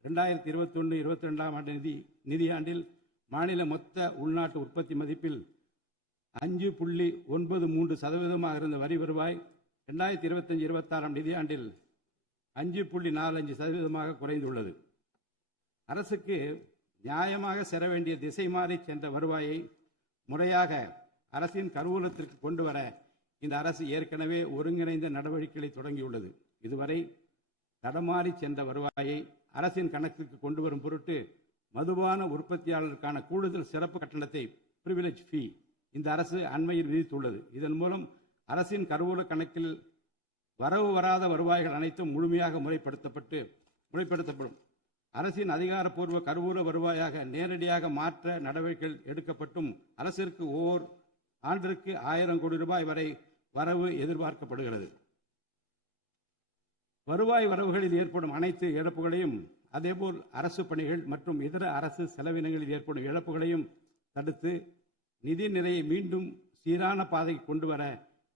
2021-22 நிதியாண்டில் மாநில மொத்த உள்நாட்டு உற்பத்தி மதிப்பில் 5.93% இருந்த வரி வருவாய் 2025-26 நிதியாண்டில் 5.45% குறைந்துள்ளது. அரசுக்கு நியாயமாக செர வேண்டிய திசை மாறி சென்ற வருவாயை முறையாக அரசின் கருவூலத்திற்கு கொண்டு வர இந்த அரசு ஏற்கனவே ஒருங்கிணைந்த நடவடிக்கைகளை தொடங்கியுள்ளது. இதுவரை தடமாறி சென்ற வருவாயை அரசின் கணக்கிற்கு கொண்டு வரும் பொருட்டு மதுபான உற்பத்தியாளருக்கான கூடுதல் சிறப்பு கட்டணத்தை பிரிவிலேஜ் ஃபீ இந்த அரசு அண்மையில் விதித்துள்ளது. இதன் மூலம் அரசின் கருவூல கணக்கில் வரவு வராத வருவாய்கள் அனைத்தும் முழுமையாக முறைப்படுத்தப்படும். அரசின் அதிகாரப்பூர்வ கருவூல வருவாயாக நேரடியாக மாற்ற நடவடிக்கைகள் எடுக்கப்பட்டும் அரசிற்கு ஓர் ஆண்டிற்கு 1000 கோடி ரூபாய் வரை வரவு எதிர்பார்க்கப்படுகிறது. வருவாய் வரவுகளில் ஏற்படும் அனைத்து இழப்புகளையும் அதேபோல் அரசு பணிகள் மற்றும் இதர அரசு செலவினங்களில் ஏற்படும் இழப்புகளையும் தடுத்து நிதி நிலையை மீண்டும் சீரான பாதைக்கு கொண்டு வர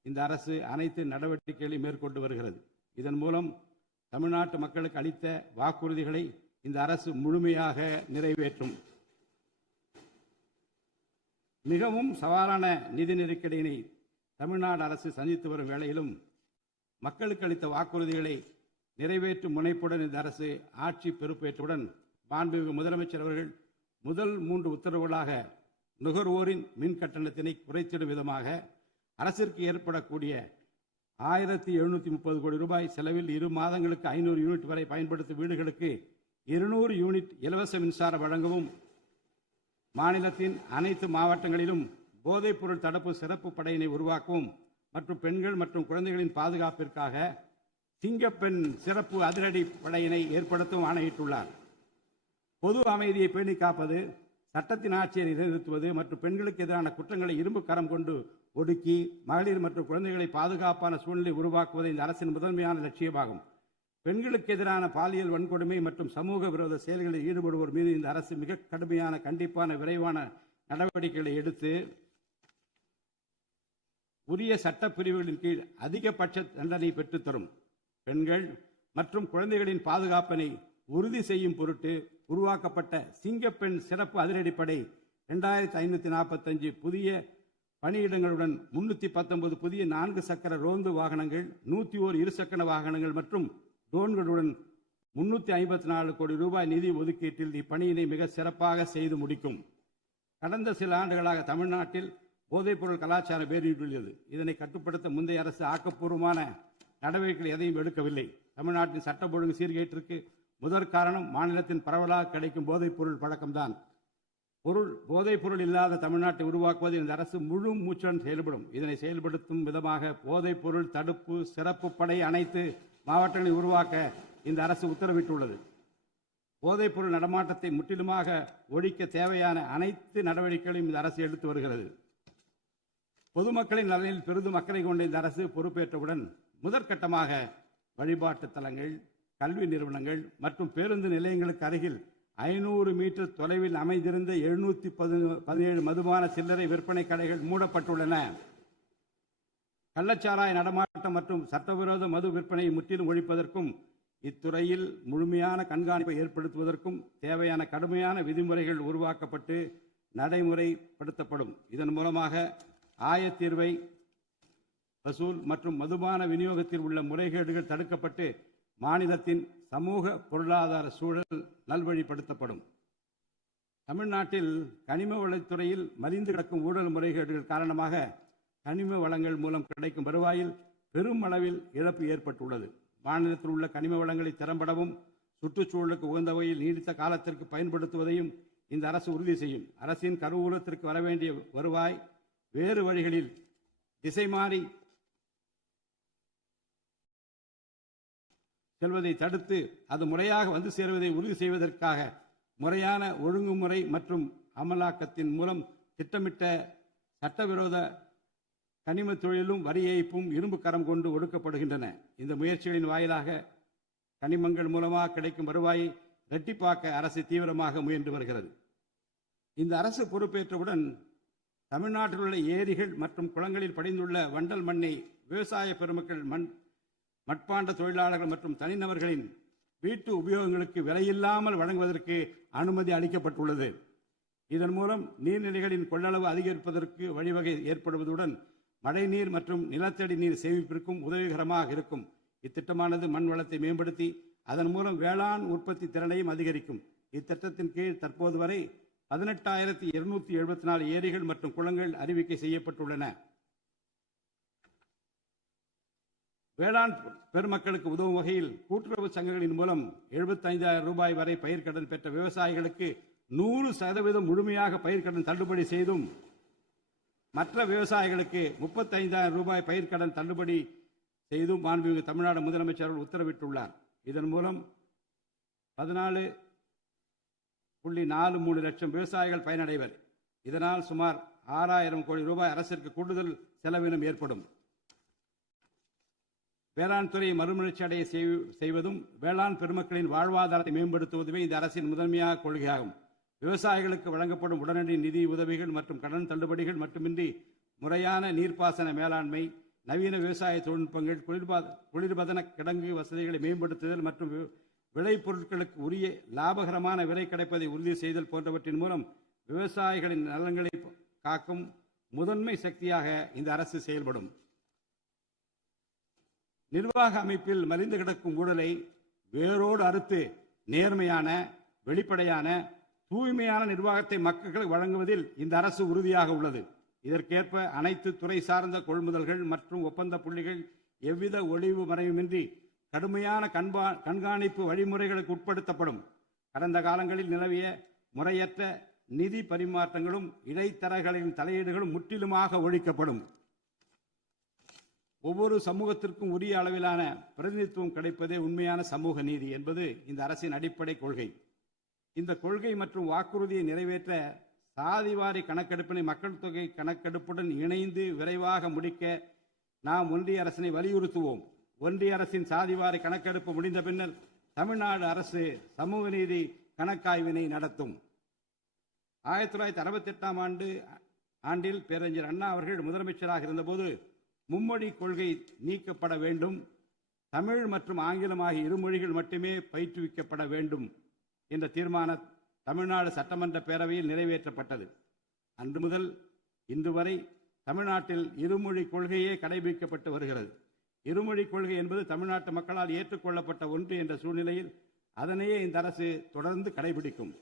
இந்த அரசு அனைத்து நடவடிக்கைகளையும் மேற்கொண்டு வருகிறது. இதன் மூலம் தமிழ்நாட்டு மக்களுக்கு அளித்த வாக்குறுதிகளை இந்த அரசு முழுமையாக நிறைவேற்றும். மிகவும் சவாலான நிதி நெருக்கடியினை தமிழ்நாடு அரசு சந்தித்து வரும் வேளையிலும் மக்களுக்கு அளித்த வாக்குறுதிகளை நிறைவேற்றும் முனைப்புடன் இந்த அரசு ஆட்சி பொறுப்பேற்றவுடன் மாண்புமிகு முதலமைச்சர் அவர்கள் முதல் 3 உத்தரவுகளாக நுகர்வோரின் மின் கட்டணத்தினை குறைத்திடும் விதமாக அரசிற்கு ஏற்படக்கூடிய 1730 கோடி ரூபாய் செலவில் 2 மாதங்களுக்கு 500 யூனிட் வரை பயன்படுத்தும் வீடுகளுக்கு 200 யூனிட் இலவச மின்சாரம் வழங்கவும், மாநிலத்தின் அனைத்து மாவட்டங்களிலும் போதைப்பொருள் தடுப்பு சிறப்பு படையினை உருவாக்கவும் மற்றும் பெண்கள் மற்றும் குழந்தைகளின் பாதுகாப்பிற்காக சிங்கப்பெண் சிறப்பு அதிரடி படையினை ஏற்படுத்தவும் ஆணையிட்டுள்ளார். பொது அமைதியை பேணி காப்பது, சட்டத்தின் ஆட்சியை நிலைநிறுத்துவது மற்றும் பெண்களுக்கு எதிரான குற்றங்களை இரும்பு கரம் கொண்டு ஒடுக்கி மகளிர் மற்றும் குழந்தைகளை பாதுகாப்பான சூழ்நிலை உருவாக்குவது இந்த அரசின் முதன்மையான லட்சியமாகும். பெண்களுக்கு எதிரான பாலியல் வன்கொடுமை மற்றும் சமூக விரோத செயல்களில் ஈடுபடுவோர் மீது இந்த அரசு மிக கடுமையான கண்டிப்பான விரைவான நடவடிக்கைகளை எடுத்து உரிய சட்ட பிரிவுகளின் கீழ் அதிகபட்ச தண்டனை பெற்றுத்தரும். பெண்கள் மற்றும் குழந்தைகளின் பாதுகாப்பினை உறுதி செய்யும் பொருட்டு உருவாக்கப்பட்ட சிங்கப்பெண் சிறப்பு அதிரடிப்படை 2545 புதிய பணியிடங்களுடன் 319 புதிய 4 சக்கர ரோந்து வாகனங்கள், 101 இருசக்கர வாகனங்கள் மற்றும் ட்ரோன்களுடன் 354 கோடி ரூபாய் நிதி ஒதுக்கீட்டில் இப்பணியினை மிக சிறப்பாக செய்து முடிக்கும். கடந்த சில ஆண்டுகளாக தமிழ்நாட்டில் போதைப்பொருள் கலாச்சாரம் வேரூன்றியுள்ளது. இதனை கட்டுப்படுத்த முந்தைய அரசு ஆக்கப்பூர்வமான நடவடிக்கைகள் எதையும் எடுக்கவில்லை. தமிழ்நாட்டின் சட்ட ஒழுங்கு சீர்கேட்டிற்கு முதற் காரணம் மாநிலத்தின் பரவலாக கிடைக்கும் போதைப்பொருள் பழக்கம்தான். போதைப்பொருள் இல்லாத தமிழ்நாட்டை உருவாக்குவதில் இந்த அரசு முழு மூச்சுடன் செயல்படும். இதனை செயல்படுத்தும் விதமாக போதைப்பொருள் தடுப்பு சிறப்பு படை அனைத்து மாவட்டங்களில் உருவாக்க இந்த அரசு உத்தரவிட்டுள்ளது. போதைப்பொருள் நடமாட்டத்தை முற்றிலுமாக ஒழிக்க தேவையான அனைத்து நடவடிக்கைகளையும் இந்த அரசு எடுத்து வருகிறது. பொதுமக்களின் நலனில் பெரிதும் அக்கறை கொண்ட இந்த அரசு பொறுப்பேற்றவுடன் முதற்கட்டமாக வழிபாட்டு தலங்கள், கல்வி நிறுவனங்கள் மற்றும் பேருந்து நிலையங்களுக்கு அருகில் 500 மீட்டர் தொலைவில் அமைந்திருந்த 717 மதுபான சில்லறை விற்பனை கடைகள் மூடப்பட்டுள்ளன. கள்ளச்சாராய நடமாட்டம் மற்றும் சட்டவிரோத மது விற்பனையை முற்றிலும் ஒழிப்பதற்கும் இத்துறையில் முழுமையான கண்காணிப்பை ஏற்படுத்துவதற்கும் தேவையான கடுமையான விதிமுறைகள் உருவாக்கப்பட்டு நடைமுறைப்படுத்தப்படும். இதன் மூலமாக ஆயத்தீர்வை வசூல் மற்றும் மதுபான விநியோகத்தில் உள்ள முறைகேடுகள் தடுக்கப்பட்டு மாநிலத்தின் சமூக பொருளாதார சூழல் நல்வழிப்படுத்தப்படும். தமிழ்நாட்டில் கனிம வளத்துறையில் மலிந்து கிடக்கும் ஊழல் முறைகேடுகள் காரணமாக கனிம வளங்கள் மூலம் கிடைக்கும் வருவாயில் பெரும் அளவில் இழப்பு ஏற்பட்டுள்ளது. மாநிலத்தில் உள்ள கனிம வளங்களை திறம்படவும் சுற்றுச்சூழலுக்கு உகந்த வகையில் நீடித்த காலத்திற்கு பயன்படுத்துவதையும் இந்த அரசு உறுதி செய்யும். அரசின் கருவூலத்திற்கு வரவேண்டிய வருவாய் வேறு வழிகளில் திசை மாறி செல்வதை தடுத்து அது முறையாக வந்து சேருவதை உறுதி செய்வதற்காக முறையான ஒழுங்குமுறை மற்றும் அமலாக்கத்தின் மூலம் திட்டமிட்ட சட்டவிரோத கனிம தொழிலும் வரி ஏய்ப்பும் இரும்பு கரம் கொண்டு ஒடுக்கப்படுகின்றன. இந்த முயற்சிகளின் வாயிலாக கனிமங்கள் மூலமாக கிடைக்கும் வருவாயை இரட்டிப்பாக்க அரசு தீவிரமாக முயன்று வருகிறது. இந்த அரசு பொறுப்பேற்றவுடன் தமிழ்நாட்டில் உள்ள ஏரிகள் மற்றும் குளங்களில் படிந்துள்ள வண்டல் மண்ணை விவசாய பெருமக்கள், மட்பாண்ட தொழிலாளர்கள் மற்றும் தனிநபர்களின் வீட்டு உபயோகங்களுக்கு விலையில்லாமல் வழங்குவதற்கு அனுமதி அளிக்கப்பட்டுள்ளது. இதன் மூலம் நீர்நிலைகளின் கொள்ளளவு அதிகரிப்பதற்கு வழிவகை ஏற்படுவதுடன் மழைநீர் மற்றும் நிலத்தடி நீர் சேமிப்பிற்கும் உதவிகரமாக இருக்கும். இத்திட்டமானது மண் வளத்தை மேம்படுத்தி அதன் மூலம் வேளாண் உற்பத்தி திறனையும் அதிகரிக்கும். இத்திட்டத்தின் கீழ் தற்போது வரை 18,274 ஏரிகள் மற்றும் குளங்கள் அறிவிக்கை செய்யப்பட்டுள்ளன. வேளாண் பெருமக்களுக்கு உதவும் வகையில் கூட்டுறவு சங்கங்களின் மூலம் 75,000 ரூபாய் வரை பயிர்க்கடன் பெற்ற விவசாயிகளுக்கு 100% முழுமையாக பயிர்க்கடன் தள்ளுபடி செய்தும், மற்ற விவசாயிகளுக்கு 35,000 ரூபாய் பயிர்க்கடன் தள்ளுபடி செய்தும் மாண்புமிகு தமிழ்நாடு முதலமைச்சர் உத்தரவிட்டுள்ளார். இதன் மூலம் 14.43 லட்சம் விவசாயிகள் பயனடைவர். இதனால் சுமார் 6,000 கோடி ரூபாய் அரசிற்கு கூடுதல் செலவினம் ஏற்படும். வேளாண் துறையை மறுமலர்ச்சி அடைய செய்வதும் வேளாண் பெருமக்களின் வாழ்வாதாரத்தை மேம்படுத்துவதுமே இந்த அரசின் முதன்மையாக கொள்கையாகும். விவசாயிகளுக்கு வழங்கப்படும் உடனடி நிதி உதவிகள் மற்றும் கடன் தள்ளுபடிகள் மட்டுமின்றி முறையான நீர்ப்பாசன மேலாண்மை, நவீன விவசாய தொழில்நுட்பங்கள், குளிர்பதன கிடங்கு வசதிகளை மேம்படுத்துதல் மற்றும் விளைபொருட்களுக்கு உரிய லாபகரமான விலை கிடைப்பதை உறுதி செய்தல் போன்றவற்றின் மூலம் விவசாயிகளின் நலன்களை காக்கும் முதன்மை சக்தியாக இந்த அரசு செயல்படும். நிர்வாக அமைப்பில் மலிந்து கிடக்கும் ஊழலை வேரோடு அறுத்து நேர்மையான, வெளிப்படையான, தூய்மையான நிர்வாகத்தை மக்களுக்கு வழங்குவதில் இந்த அரசு உறுதியாக உள்ளது. இதற்கேற்ப அனைத்து துறை சார்ந்த கொள்முதல்கள் மற்றும் ஒப்பந்த புள்ளிகள் எவ்வித ஒளிவு மறைவுமின்றி கடுமையான கண்காணிப்பு வழிமுறைகளுக்கு உட்படுத்தப்படும். கடந்த காலங்களில் நிலவிய முறையற்ற நிதி பரிமாற்றங்களும் இடைத்தரகர்களின் தலையீடுகளும் முற்றிலுமாக ஒழிக்கப்படும். ஒவ்வொரு சமூகத்திற்கும் உரிய அளவிலான பிரதிநிதித்துவம் கிடைப்பதே உண்மையான சமூக நீதி என்பது இந்த அரசின் அடிப்படை கொள்கை. இந்த கொள்கை மற்றும் வாக்குறுதியை நிறைவேற்ற சாதிவாரி கணக்கெடுப்பினை மக்கள் தொகை கணக்கெடுப்புடன் இணைந்து விரைவாக முடிக்க நாம் ஒன்றிய அரசினை வலியுறுத்துவோம். ஒன்றிய அரசின் சாதிவாரி கணக்கெடுப்பு முடிந்த பின்னர் தமிழ்நாடு அரசு சமூக நீதி கணக்காய்வினை நடத்தும். 1968 ஆண்டில் பேரறிஞர் அண்ணா அவர்கள் முதலமைச்சராக இருந்தபோது மும்மொழி கொள்கை நீக்கப்பட வேண்டும், தமிழ் மற்றும் ஆங்கிலம் ஆகிய இருமொழிகள் மட்டுமே பயிற்றுவிக்கப்பட வேண்டும் என்ற தீர்மானம் தமிழ்நாடு சட்டமன்ற பேரவையில் நிறைவேற்றப்பட்டது. அன்று முதல் இன்று வரை தமிழ்நாட்டில் இருமொழி கொள்கையே கடைபிடிக்கப்பட்டு வருகிறது. இருமொழி கொள்கை என்பது தமிழ்நாட்டு மக்களால் ஏற்றுக்கொள்ளப்பட்ட ஒன்று என்ற சூழ்நிலையில் அதனையே இந்த அரசு தொடர்ந்து கடைபிடிக்கும்.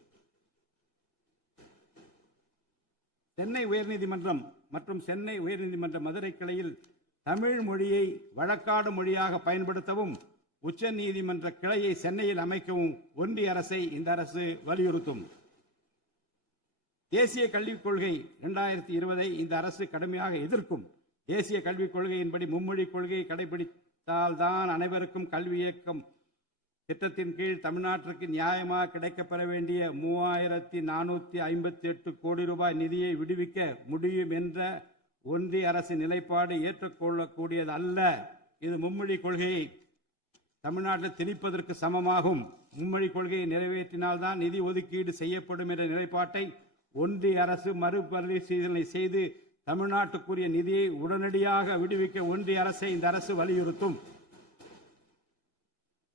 சென்னை உயர்நீதிமன்றம் மற்றும் சென்னை உயர்நீதிமன்ற மதுரை கிளையில் தமிழ் மொழியை வழக்காடு மொழியாக பயன்படுத்தவும் உச்ச நீதிமன்ற கிளையை சென்னையில் அமைக்கவும் ஒன்றிய அரசை இந்த அரசு வலியுறுத்தும். தேசிய கல்விக் கொள்கை 2020 இந்த அரசு கடுமையாக எதிர்க்கும். தேசிய கல்விக் கொள்கையின்படி மும்மொழி கொள்கையை கடைபிடித்தால்தான் அனைவருக்கும் கல்வி இயக்கம் திட்டத்தின் கீழ் தமிழ்நாட்டிற்கு நியாயமாக கிடைக்கப்பெற வேண்டிய 3458 கோடி ரூபாய் நிதியை விடுவிக்க முடியும் என்ற ஒன்றிய அரசின் நிலைப்பாடு ஏற்றுக்கொள்ளக்கூடியது அல்ல. இது மும்மொழி கொள்கையை தமிழ்நாட்டில் திணிப்பதற்கு சமமாகும். மும்மொழி கொள்கையை நிறைவேற்றினால்தான் நிதி ஒதுக்கீடு செய்யப்படும் என்ற நிலைப்பாட்டை ஒன்றிய அரசு மறுபரிசீலனை செய்து தமிழ்நாட்டுக்குரிய நிதியை உடனடியாக விடுவிக்க ஒன்றிய அரசை இந்த அரசு வலியுறுத்தும்.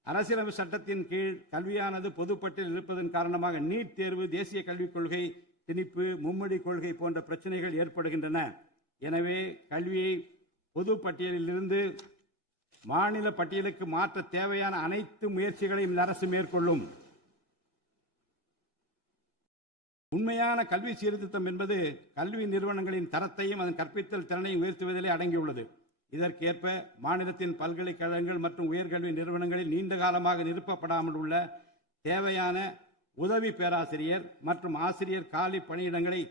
அரசியலமைப்பு சட்டத்தின் கீழ் கல்வியானது பொதுப்பட்டியலில் இருப்பதன் காரணமாக நீட் தேர்வு, தேசிய கல்விக் கொள்கை திணிப்பு, மும்மொழி கொள்கை போன்ற பிரச்சனைகள் ஏற்படுகின்றன. எனவே கல்வியை பொது பட்டியலில் இருந்து மாநில பட்டியலுக்கு மாற்ற தேவையான அனைத்து முயற்சிகளையும் இந்த அரசு மேற்கொள்ளும். உண்மையான கல்வி சீர்திருத்தம் என்பது கல்வி நிறுவனங்களின் தரத்தையும் அதன் கற்பித்தல் திறனையும் உயர்த்துவதிலே அடங்கியுள்ளது. இதற்கேற்ப மாநிலத்தின் பல்கலைக்கழகங்கள் மற்றும் உயர்கல்வி நிறுவனங்களில் நீண்ட காலமாக நிரப்பப்படாமல் உள்ள தேவையான உதவி பேராசிரியர் மற்றும் ஆசிரியர் காலி பணியிடங்களை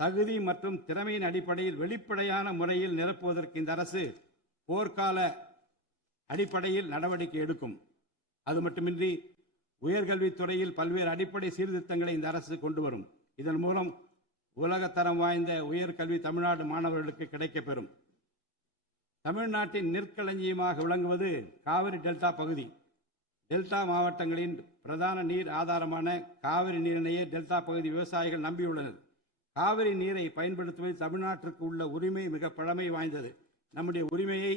தகுதி மற்றும் திறமையின் அடிப்படையில் வெளிப்படையான முறையில் நிரப்புவதற்கு இந்த அரசு போர்க்கால அடிப்படையில் நடவடிக்கை எடுக்கும். அது மட்டுமின்றி உயர்கல்வித்துறையில் பல்வேறு அடிப்படை சீர்திருத்தங்களை இந்த அரசு கொண்டு வரும். இதன் மூலம் உலகத்தரம் வாய்ந்த உயர்கல்வி தமிழ்நாடு மாணவர்களுக்கு கிடைக்கப்பெறும். தமிழ்நாட்டின் நெற்களஞ்சியமாக விளங்குவது காவிரி டெல்டா பகுதி. டெல்டா மாவட்டங்களின் பிரதான நீர் ஆதாரமான காவிரி நீரினையே டெல்டா பகுதி விவசாயிகள் நம்பியுள்ளனர். காவிரி நீரை பயன்படுத்துவதில் தமிழ்நாட்டிற்கு உள்ள உரிமை மிக பழமை வாய்ந்தது. நம்முடைய உரிமையை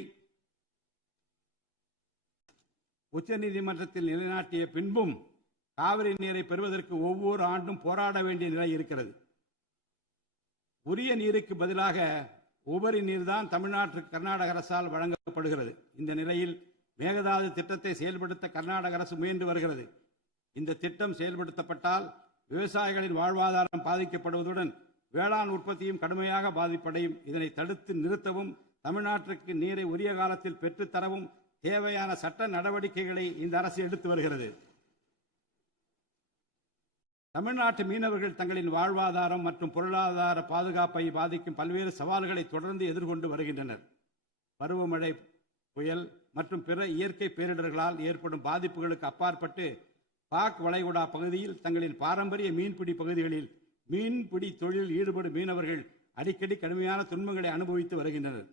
உச்சநீதிமன்றத்தில் நிலைநாட்டிய பின்பும் காவிரி நீரை பெறுவதற்கு ஒவ்வொரு ஆண்டும் போராட வேண்டிய நிலை இருக்கிறது. உரிய நீருக்கு பதிலாக உபரி நீர்தான் தமிழ்நாட்டிற்கு கர்நாடக அரசால் வழங்கப்படுகிறது. இந்த நிலையில் மேகதாது திட்டத்தை செயல்படுத்த கர்நாடக அரசு முயன்று வருகிறது. இந்த திட்டம் செயல்படுத்தப்பட்டால் விவசாயிகளின் வாழ்வாதாரம் பாதிக்கப்படுவதுடன் வேளாண் உற்பத்தியும் கடுமையாக பாதிப்படையும். இதனை தடுத்து நிறுத்தவும் தமிழ்நாட்டிற்கு நீரை உரிய காலத்தில் பெற்றுத்தரவும் தேவையான சட்ட நடவடிக்கைகளை இந்த அரசு எடுத்து வருகிறது. தமிழ்நாட்டு மீனவர்கள் தங்களின் வாழ்வாதாரம் மற்றும் பொருளாதார பாதுகாப்பை பாதிக்கும் பல்வேறு சவால்களை தொடர்ந்து எதிர்கொண்டு வருகின்றனர். பருவமழை, புயல் மற்றும் பிற இயற்கை பேரிடர்களால் ஏற்படும் பாதிப்புகளுக்கு அப்பாற்பட்டு பாக் வளைகுடா பகுதியில் தங்களின் பாரம்பரிய மீன்பிடி பகுதிகளில் மீன்பிடி தொழிலில் ஈடுபடும் மீனவர்கள் அடிக்கடி கடுமையான துன்பங்களை அனுபவித்து வருகின்றனர்.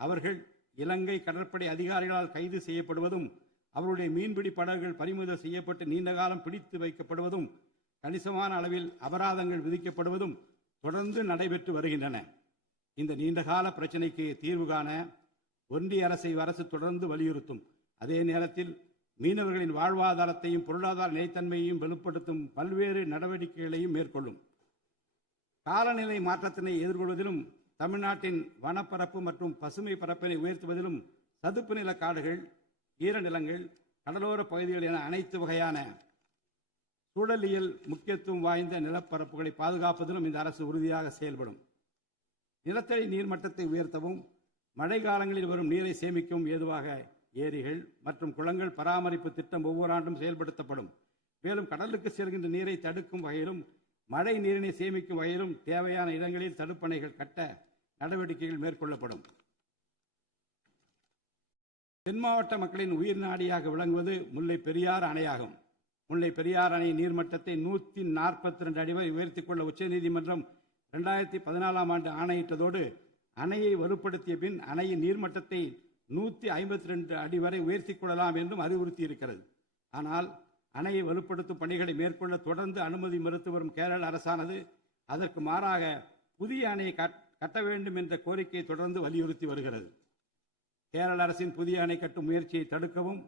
அவர்கள் இலங்கை கடற்படை அதிகாரிகளால் கைது செய்யப்படுவதும் அவருடைய மீன்பிடி படகுகள் பறிமுதல் செய்யப்பட்டு நீண்ட காலம் பிடித்து வைக்கப்படுவதும் கணிசமான அளவில் அபராதங்கள் விதிக்கப்படுவதும் தொடர்ந்து நடைபெற்று வருகின்றன. இந்த நீண்டகால பிரச்சினைக்கு தீர்வு காண ஒன்றிய அரசு தொடர்ந்து வலியுறுத்தும். அதே நேரத்தில் மீனவர்களின் வாழ்வாதாரத்தையும் பொருளாதார நிலைத்தன்மையையும் வலுப்படுத்தும் பல்வேறு நடவடிக்கைகளையும் மேற்கொள்ளும். காலநிலை மாற்றத்தினை எதிர்கொள்வதிலும் தமிழ்நாட்டின் வனப்பரப்பு மற்றும் பசுமை பரப்பினை உயர்த்துவதிலும் சதுப்பு நில காடுகள், ஈரநிலங்கள், கடலோர பகுதிகள் என அனைத்து வகையான சூழலியல் முக்கியத்துவம் வாய்ந்த நிலப்பரப்புகளை பாதுகாப்பதிலும் இந்த அரசு உறுதியாக செயல்படும். நிலத்தடி நீர்மட்டத்தை உயர்த்தவும் மழை காலங்களில் வரும் நீரை சேமிக்கவும் ஏதுவாக ஏரிகள் மற்றும் குளங்கள் பராமரிப்பு திட்டம் ஒவ்வொரு ஆண்டும் செயல்படுத்தப்படும். மேலும் கடலுக்கு செல்கின்ற நீரை தடுக்கும் வகையிலும் மழை நீரினை சேமிக்கும் வகையிலும் தேவையான இடங்களில் தடுப்பணைகள் கட்ட நடவடிக்கைகள் மேற்கொள்ளப்படும். தென் மாவட்ட மக்களின் உயிர் நாடியாக விளங்குவது முல்லை பெரியாறு அணையாகும். முல்லை பெரியாறு அணை நீர்மட்டத்தை 142 அடி வரை உயர்த்திக் கொள்ள உச்சநீதிமன்றம் 2014 ஆண்டு ஆணையிட்டதோடு அணையை வலுப்படுத்திய பின் அணையின் நீர்மட்டத்தை 152 அடி வரை உயர்த்திக் கொள்ளலாம் என்றும் அறிவுறுத்தி இருக்கிறது. ஆனால் அணையை வலுப்படுத்தும் பணிகளை மேற்கொள்ள தொடர்ந்து அனுமதி மறுத்து வரும் கேரள அரசானது அதற்கு மாறாக புதிய அணையை கட்ட வேண்டும் என்ற கோரிக்கையை தொடர்ந்து வலியுறுத்தி வருகிறது. கேரள அரசின் புதிய அணை கட்டும் முயற்சியை தடுக்கவும்,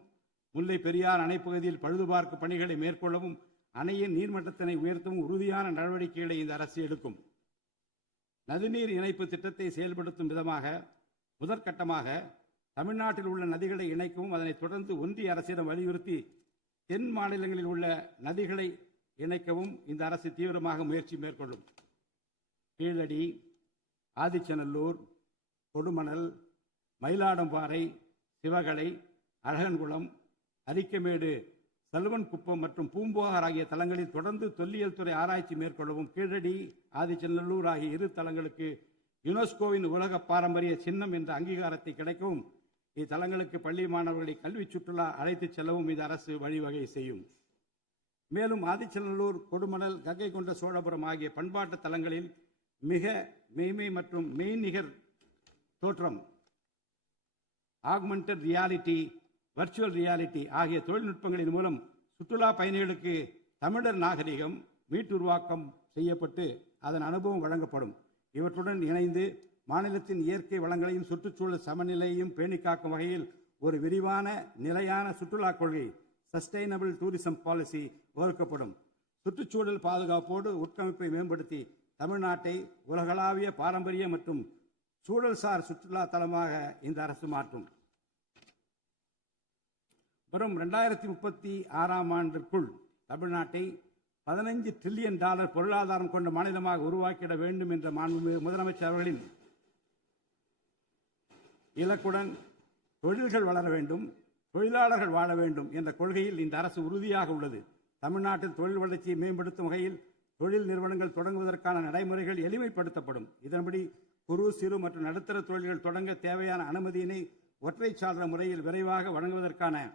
முல்லை பெரியார் அணைப்பகுதியில் பழுதுபார்க்கும் பணிகளை மேற்கொள்ளவும், அணையின் நீர்மட்டத்தினை உயர்த்தவும் உறுதியான நடவடிக்கைகளை இந்த அரசு எடுக்கும். நதிநீர் இணைப்பு திட்டத்தை செயல்படுத்தும் விதமாக முதற்கட்டமாக தமிழ்நாட்டில் உள்ள நதிகளை இணைக்கவும், அதனைத் தொடர்ந்து ஒன்றிய அரசிடம் வலியுறுத்தி தென் மாநிலங்களில் உள்ள நதிகளை இணைக்கவும் இந்த அரசு தீவிரமாக முயற்சி மேற்கொள்ளும். கீழடி, ஆதிச்சநல்லூர், கொடுமணல், மயிலாடும்பாறை, சிவகலை, அழகன்குளம், அரிக்கமேடு, சல்வன்குப்பம் மற்றும் பூம்புகார் ஆகிய தலங்களில் தொடர்ந்து தொல்லியல் துறை ஆராய்ச்சி மேற்கொள்ளவும், கீழடி, ஆதிச்சநல்லூர் ஆகிய இரு தலங்களுக்கு யுனெஸ்கோவின் உலக பாரம்பரிய சின்னம் என்ற அங்கீகாரத்தை கிடைக்கவும், இத்தலங்களுக்கு பள்ளி மாணவர்களை கல்வி சுற்றுலா அழைத்துச் செல்லவும் இந்த அரசு வழிவகை செய்யும். மேலும் ஆதிச்சநல்லூர், கொடுமணல், கங்கை கொண்ட சோழபுரம் ஆகிய பண்பாட்டு தலங்களில் மிக மெய்மை மற்றும் மெய்நிகர் தோற்றம், ஆக்மெண்டட் ரியாலிட்டி, வர்ச்சுவல் ரியாலிட்டி ஆகிய தொழில்நுட்பங்களின் மூலம் சுற்றுலா பயணிகளுக்கு தமிழர் நாகரிகம் மீட்டுருவாக்கம் செய்யப்பட்டு அதன் அனுபவம் வழங்கப்படும். இவற்றுடன் இணைந்து மாநிலத்தின் இயற்கை வளங்களையும் சுற்றுச்சூழல் சமநிலையையும் பேணி காக்கும் வகையில் ஒரு விரிவான நிலையான சுற்றுலா கொள்கை, சஸ்டைனபிள் டூரிசம் பாலிசி வகுக்கப்படும். சுற்றுச்சூழல் பாதுகாப்போடு உட்கமைப்பை மேம்படுத்தி தமிழ்நாட்டை உலகளாவிய பாரம்பரிய மற்றும் சூழல்சார் சுற்றுலா தலமாக இந்த அரசு மாற்றும். வரும் 2036ஆம் ஆண்டிற்குள் தமிழ்நாட்டை $15 டிரில்லியன் பொருளாதாரம் கொண்ட மாநிலமாக உருவாக்கிட வேண்டும் என்ற மாண்புமிகு முதலமைச்சர் அவர்களின் இலக்குடன் தொழில்கள் வளர வேண்டும், தொழிலாளர்கள் வாழ வேண்டும் என்ற கொள்கையில் இந்த அரசு உறுதியாக உள்ளது. தமிழ்நாட்டில் தொழில் வளர்ச்சியை மேம்படுத்தும் வகையில் தொழில் நிறுவனங்கள் தொடங்குவதற்கான நடைமுறைகள் எளிமைப்படுத்தப்படும். இதன்படி குறு, சிறு மற்றும் நடுத்தர தொழில்கள் தொடங்க தேவையான அனுமதியினை ஒற்றை சாளர முறையில் விரைவாக வழங்குவதற்கான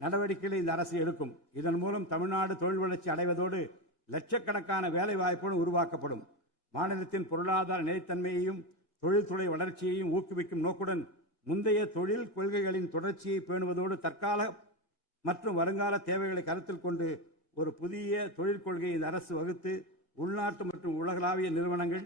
நடவடிக்கைகளை இந்த அரசு எடுக்கும். இதன் மூலம் தமிழ்நாடு தொழில் வளர்ச்சி அடைவதோடு லட்சக்கணக்கான வேலை வாய்ப்புகள் உருவாக்கப்படும். மாநிலத்தின் பொருளாதார நிலைத்தன்மையையும் தொழில்துறை வளர்ச்சியையும் ஊக்குவிக்கும் நோக்குடன் முந்தைய தொழில் கொள்கைகளின் தொடர்ச்சியை பேணுவதோடு தற்கால மற்றும் வருங்கால தேவைகளை கருத்தில் கொண்டு ஒரு புதிய தொழில் கொள்கையை இந்த அரசு வகுத்து உள்நாட்டு மற்றும் உலகளாவிய நிறுவனங்கள்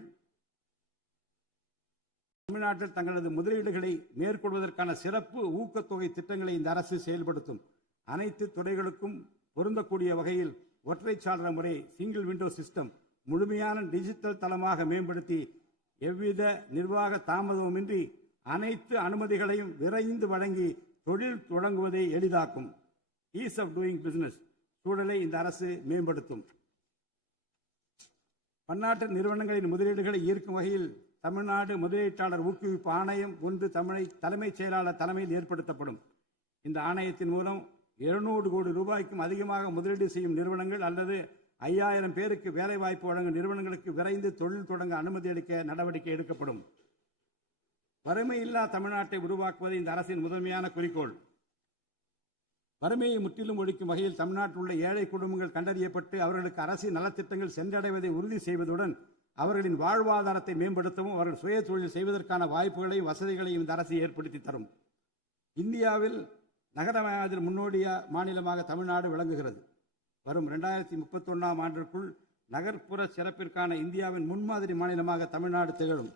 தமிழ்நாட்டில் தங்களது முதலீடுகளை மேற்கொள்வதற்கான சிறப்பு ஊக்கத்தொகை திட்டங்களை இந்த அரசு செயல்படுத்தும். அனைத்து துறைகளுக்கும் பொருந்தக்கூடிய வகையில் ஒற்றை சாளர முறை, சிங்கிள் விண்டோ சிஸ்டம் முழுமையான டிஜிட்டல் தளமாக மேம்படுத்தி எவ்வித நிர்வாக தாமதமுமின்றி அனைத்து அனுமதிகளையும் விரைந்து வழங்கி தொழில் தொடங்குவதை எளிதாக்கும். ஈஸ் ஆஃப் டூயிங் பிசினஸ் சூழலை இந்த அரசு மேம்படுத்தும். பன்னாட்டு நிறுவனங்களின் முதலீடுகளை ஈர்க்கும் வகையில் தமிழ்நாடு முதலீட்டாளர் ஊக்குவிப்பு ஆணையம் ஒன்று தலைமைச் செயலாளர் தலைமையில் ஏற்படுத்தப்படும். இந்த ஆணையத்தின் மூலம் 200 கோடி ரூபாய்க்கும் அதிகமாக முதலீடு செய்யும் நிறுவனங்கள் அல்லது 5000 பேருக்கு வேலைவாய்ப்பு வழங்கும் நிறுவனங்களுக்கு விரைந்து தொழில் தொடங்க அனுமதி அளிக்க நடவடிக்கை எடுக்கப்படும். வறுமையில்லா தமிழ்நாட்டை உருவாக்குவது இந்த அரசின் முதன்மையான குறிக்கோள். வறுமையை முற்றிலும் ஒழிக்கும் வகையில் தமிழ்நாட்டில் உள்ள ஏழை குடும்பங்கள் கண்டறியப்பட்டு அவர்களுக்கு அரசின் நலத்திட்டங்கள் சென்றடைவதை உறுதி செய்வதுடன் அவர்களின் வாழ்வாதாரத்தை மேம்படுத்தவும் அவர்கள் சுய தொழில் செய்வதற்கான வாய்ப்புகளையும் வசதிகளையும் இந்த அரசு ஏற்படுத்தி தரும். இந்தியாவில் நகரமயமாதல் முன்னோடிய மாநிலமாக தமிழ்நாடு விளங்குகிறது. வரும் 2031ஆம் ஆண்டிற்குள் நகர்ப்புற சிறப்பிற்கான இந்தியாவின் முன்மாதிரி மாநிலமாக தமிழ்நாடு திகழும்.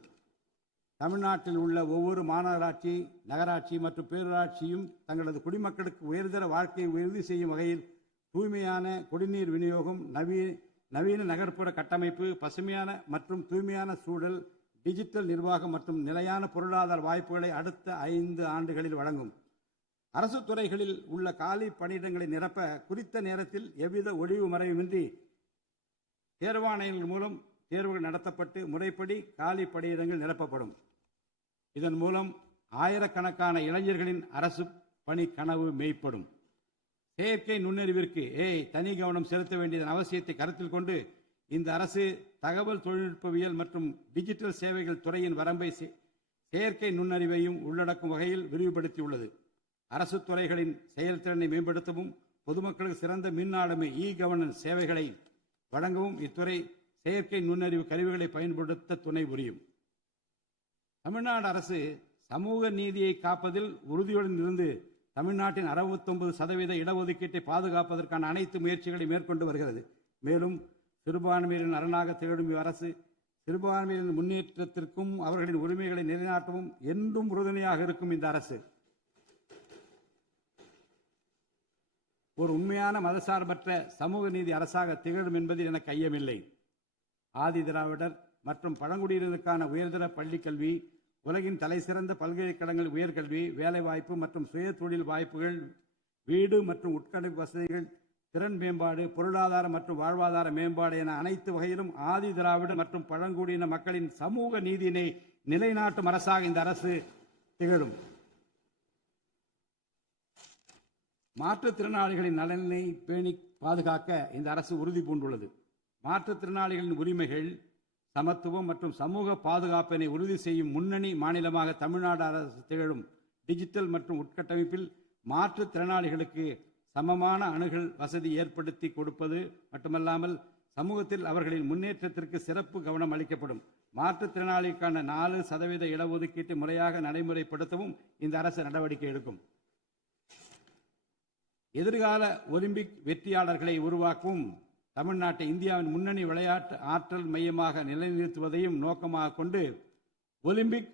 தமிழ்நாட்டில் உள்ள ஒவ்வொரு மாநகராட்சி, நகராட்சி மற்றும் பேரூராட்சியும் தங்களது குடிமக்களுக்கு உயர்தர வாழ்க்கையை உறுதி செய்யும் வகையில் தூய்மையான குடிநீர் விநியோகம், நவீன நகர்ப்புற கட்டமைப்பு, பசுமையான மற்றும் தூய்மையான சூழல், டிஜிட்டல் நிர்வாகம் மற்றும் நிலையான பொருளாதார வாய்ப்புகளை அடுத்த 5 ஆண்டுகளில் வழங்கும். அரசு துறைகளில் உள்ள காலி பணியிடங்களை நிரப்ப குறித்த நேரத்தில் எவ்வித ஒளிவு மறைவுமின்றி தேர்வாணையங்கள் மூலம் தேர்வுகள் நடத்தப்பட்டு முறைப்படி காலி பணியிடங்கள் நிரப்பப்படும். இதன் மூலம் ஆயிரக்கணக்கான இளைஞர்களின் அரசு பணி கனவு மெய்ப்படும். செயற்கை நுண்ணறிவிற்கு தனி கவனம் செலுத்த வேண்டியதன் அவசியத்தை கருத்தில் கொண்டு இந்த அரசு தகவல் தொழில்நுட்பவியல் மற்றும் டிஜிட்டல் சேவைகள் துறையின் வரம்பை செயற்கை நுண்ணறிவையும் உள்ளடக்கும் வகையில் விரிவுபடுத்தியுள்ளது. அரசு துறைகளின் செயல்திறனை மேம்படுத்தவும் பொதுமக்களுக்கு சிறந்த மின் ஆளுமை கவர்னன்ஸ் சேவைகளை வழங்கவும் இத்துறை செயற்கை நுண்ணறிவு கருவிகளை பயன்படுத்த துணை புரியும். தமிழ்நாடு அரசு சமூக நீதியை காப்பதில் உறுதியுடன் இருந்து தமிழ்நாட்டின் 69% இடஒதுக்கீட்டை பாதுகாப்பதற்கான அனைத்து முயற்சிகளை மேற்கொண்டு வருகிறது. மேலும் சிறுபான்மையினரின் அரணாக திகழும் அரசு சிறுபான்மையினரின் முன்னேற்றத்திற்கும் அவர்களின் உரிமைகளை நிலைநாட்டவும் என்றும் உறுதுணையாக இருக்கும். இந்த அரசு ஒரு உண்மையான மதசார்பற்ற சமூக நீதி அரசாக திகழும் என்பதில் எனக்கு ஐயமில்லை. ஆதி திராவிடர் மற்றும் பழங்குடியினருக்கான உயர்தர பள்ளிக்கல்வி, உலகின் தலைசிறந்த பல்கலைக்கழகங்கள் உயர்கல்வி, வேலைவாய்ப்பு மற்றும் சுய தொழில் வாய்ப்புகள், வீடு மற்றும் உட்கட்டமைப்பு வசதிகள், திறன் மேம்பாடு, பொருளாதார மற்றும் வாழ்வாதார மேம்பாடு என அனைத்து வகையிலும் ஆதி திராவிடர் மற்றும் பழங்குடியின மக்களின் சமூக நீதியினை நிலைநாட்டும் அரசாக இந்த அரசு திகழும். மாற்றுத்திறனாளிகளின் நலனை பேணி பாதுகாக்க இந்த அரசு உறுதி பூண்டுள்ளது. மாற்றுத்திறனாளிகளின் உரிமைகள், சமத்துவம் மற்றும் சமூக பாதுகாப்பினை உறுதி செய்யும் முன்னணி மாநிலமாக தமிழ்நாடு அரசு திகழும். டிஜிட்டல் மற்றும் உட்கட்டமைப்பில் மாற்றுத்திறனாளிகளுக்கு சமமான அணுகல் வசதி ஏற்படுத்தி கொடுப்பது மட்டுமல்லாமல் சமூகத்தில் அவர்களின் முன்னேற்றத்திற்கு சிறப்பு கவனம் அளிக்கப்படும். மாற்றுத்திறனாளிகளுக்கான 4% இடஒதுக்கீட்டை முறையாக நடைமுறைப்படுத்தவும் இந்த அரசு நடவடிக்கை எடுக்கும். எதிர்கால ஒலிம்பிக் வெற்றியாளர்களை உருவாக்கவும் தமிழ்நாட்டை இந்தியாவின் முன்னணி விளையாட்டு ஆற்றல் மையமாக நிலைநிறுத்துவதையும் நோக்கமாக கொண்டு ஒலிம்பிக்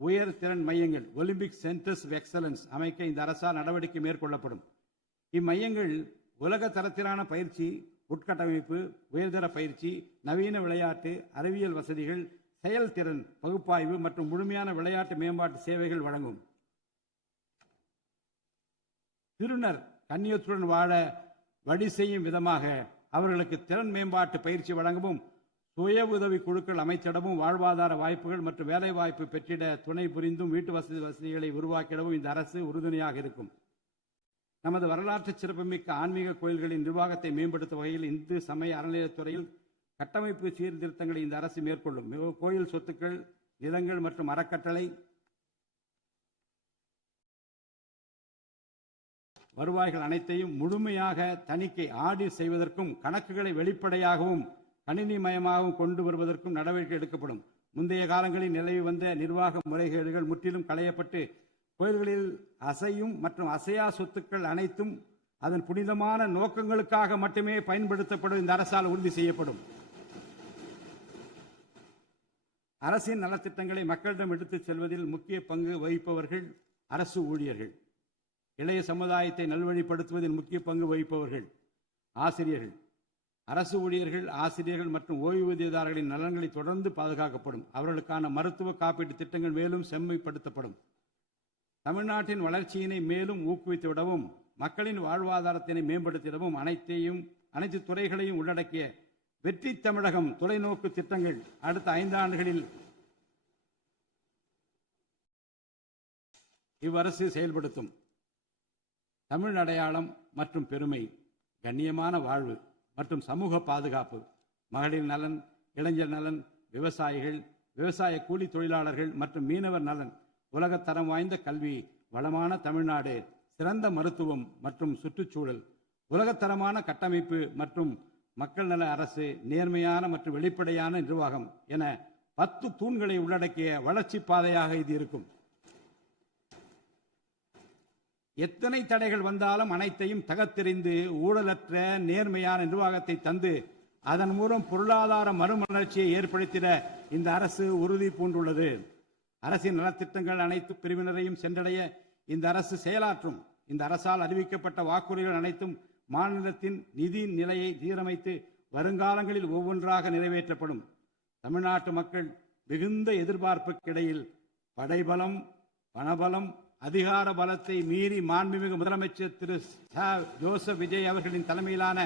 உயர் திறன் மையங்கள் ஒலிம்பிக் சென்டர்ஸ் ஆஃப் எக்ஸலன்ஸ் அமைக்க இந்த அரசால் நடவடிக்கை மேற்கொள்ளப்படும். இம்மையங்கள் உலக தரத்திலான பயிற்சி, உட்கட்டமைப்பு, உயர்தர பயிற்சி, நவீன விளையாட்டு, அறிவியல் வசதிகள், செயல்திறன் பகுப்பாய்வு மற்றும் முழுமையான விளையாட்டு மேம்பாட்டு சேவைகள் வழங்கும். திருநர் கண்ணியத்துடன் வாழ வழி செய்யும் விதமாக அவர்களுக்கு திறன் மேம்பாட்டு பயிற்சி வழங்கவும், சுய உதவி குழுக்கள் அமைத்திடவும், வாழ்வாதார வாய்ப்புகள் மற்றும் வேலை வாய்ப்பு பெற்றிட துணை புரிந்தும் வீட்டு வசதிகளை உருவாக்கிடவும் இந்த அரசு உறுதுணையாக இருக்கும். நமது வரலாற்று சிறப்புமிக்க ஆன்மீக கோயில்களின் நிர்வாகத்தை மேம்படுத்தும் வகையில் இந்து சமய அறநிலையத்துறையில் கட்டமைப்பு சீர்திருத்தங்களை இந்த அரசு மேற்கொள்ளும். கோயில் சொத்துக்கள், நிலங்கள் மற்றும் அறக்கட்டளை வருவாய்கள் அனைத்தையும் முழுமையாக தணிக்கை ஆடிட் செய்வதற்கும் கணக்குகளை வெளிப்படையாகவும் கணினிமயமாகவும் கொண்டு வருவதற்கும் நடவடிக்கை எடுக்கப்படும். முந்தைய காலங்களில் நிலவி வந்த நிர்வாக முறைகேடுகள் முற்றிலும் களையப்பட்டு கோயில்களில் அசையும் மற்றும் அசையா சொத்துக்கள் அனைத்தும் அதன் புனிதமான நோக்கங்களுக்காக மட்டுமே பயன்படுத்தப்படும் இந்த அரசால் உறுதி செய்யப்படும். அரசின் நலத்திட்டங்களை மக்களிடம் எடுத்துச் செல்வதில் முக்கிய பங்கு வகிப்பவர்கள் அரசு ஊழியர்கள். இளைய சமுதாயத்தை நல்வழிப்படுத்துவதில் முக்கிய பங்கு வகிப்பவர்கள் ஆசிரியர்கள். அரசு ஊழியர்கள், ஆசிரியர்கள் மற்றும் ஓய்வூதியதாரர்களின் நலன்களை தொடர்ந்து பாதுகாக்கப்படும். அவர்களுக்கான மருத்துவ காப்பீட்டு திட்டங்கள் மேலும் செம்மைப்படுத்தப்படும். தமிழ்நாட்டின் வளர்ச்சியினை மேலும் ஊக்குவித்துவிடவும், மக்களின் வாழ்வாதாரத்தினை மேம்படுத்திடவும் அனைத்து துறைகளையும் உள்ளடக்கிய வெற்றி தமிழகம் தொலைநோக்கு திட்டங்கள் அடுத்த 5 ஆண்டுகளில் இவ்வரசு செயல்படுத்தும். தமிழ் அடையாளம் மற்றும் பெருமை, கண்ணியமான வாழ்வு மற்றும் சமூக பாதுகாப்பு, மகளிர் நலன், இளைஞர் நலன், விவசாயிகள், விவசாய கூலி தொழிலாளர்கள் மற்றும் மீனவர் நலன், உலகத்தரம் வாய்ந்த கல்வி, வளமான தமிழ்நாடு, சிறந்த மருத்துவம் மற்றும் சுற்றுச்சூழல், உலகத்தரமான கட்டமைப்பு மற்றும் மக்கள் நல அரசு, நேர்மையான மற்றும் வெளிப்படையான நிர்வாகம் என 10 தூண்களை உள்ளடக்கிய வளர்ச்சி பாதையாக இது இருக்கும். எத்தனை தடைகள் வந்தாலும் அனைத்தையும் தகர்த்தெறிந்து ஊழலற்ற நேர்மையான நிர்வாகத்தை தந்து அதன் மூலம் பொருளாதார மறுமலர்ச்சியை ஏற்படுத்திட இந்த அரசு உறுதி பூண்டுள்ளது. அரசின் நலத்திட்டங்கள் அனைத்து பிரிவினரையும் சென்றடைய இந்த அரசு செயலாற்றும். இந்த அரசால் அறிவிக்கப்பட்ட வாக்குறுதிகள் அனைத்தும் மாநிலத்தின் நிதி நிலையை சீரமைத்து வருங்காலங்களில் ஒவ்வொன்றாக நிறைவேற்றப்படும். தமிழ்நாட்டு மக்கள் மிகுந்த எதிர்பார்ப்புக்கிடையில் படைபலம், பணபலம், அதிகார பலத்தை மீறி மாண்புமிகு முதலமைச்சர் திரு ஜோசப் விஜய் அவர்களின் தலைமையிலான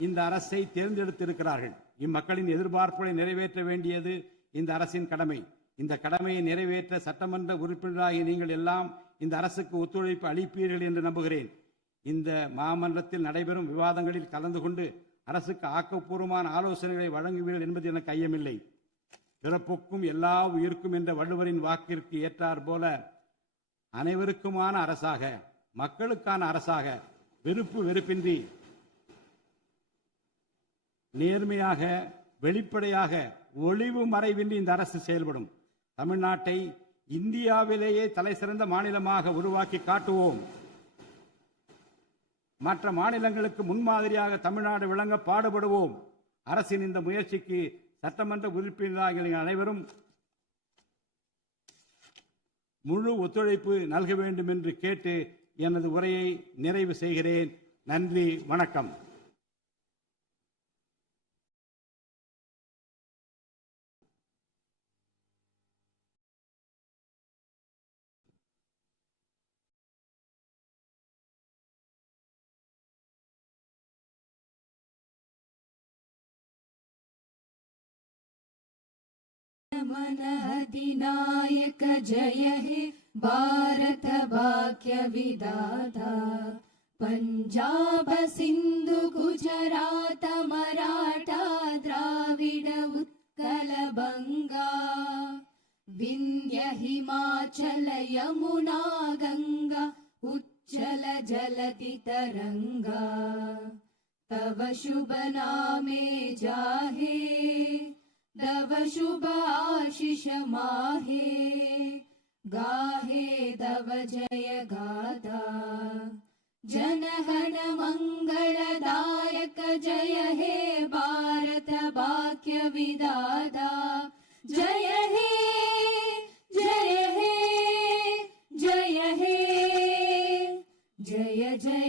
இந்த அரசை தேர்ந்தெடுத்திருக்கிறார்கள். இம்மக்களின் எதிர்பார்ப்புகளை நிறைவேற்ற வேண்டியது இந்த அரசின் கடமை. இந்த கடமையை நிறைவேற்ற சட்டமன்ற உறுப்பினராகிய நீங்கள் எல்லாம் இந்த அரசுக்கு ஒத்துழைப்பு அளிப்பீர்கள் என்று நம்புகிறேன். இந்த மாமன்றத்தில் நடைபெறும் விவாதங்களில் கலந்து கொண்டு அரசுக்கு ஆக்கப்பூர்வமான ஆலோசனைகளை வழங்குவீர்கள் என்பது எனக்கு ஐயமில்லை. பிறப்புக்கும் எல்லா உயிர்க்கும் என்ற வள்ளுவரின் வாக்கிற்கு ஏற்றார் போல அனைவருக்குமான அரசாக, மக்களுக்கான அரசாக, வெறுப்பு வெறுப்பின்றி நேர்மையாக, வெளிப்படையாக, ஒளிவு மறைவின்றி இந்த அரசு செயல்படும். தமிழ்நாட்டை இந்தியாவிலேயே தலைசிறந்த மாநிலமாக உருவாக்கி காட்டுவோம். மற்ற மாநிலங்களுக்கு முன்மாதிரியாக தமிழ்நாடு விளங்க பாடுபடுவோம். அரசின் இந்த முயற்சிக்கு சட்டமன்ற உறுப்பினர்கள் அனைவரும் முழு ஒத்துழைப்பு நல்க வேண்டும் என்று கேட்டு எனது உரையை நிறைவு செய்கிறேன். நன்றி, வணக்கம். मन अधिनायक जय हे भारत भाग्य विधाता पंजाब सिंधु गुजरात मराठा द्राविड उत्कल बंगा विंध्य हिमाचल यमुना गंगा उच्चल जलति तरंगा तव शुभ नामे जाहे तव शुभ आशीष माहे गाहे तव जय गाथा जनगण मंगलदायक जय हे भारत भाग्य विधाता जय हे जय हे जय हे जय जय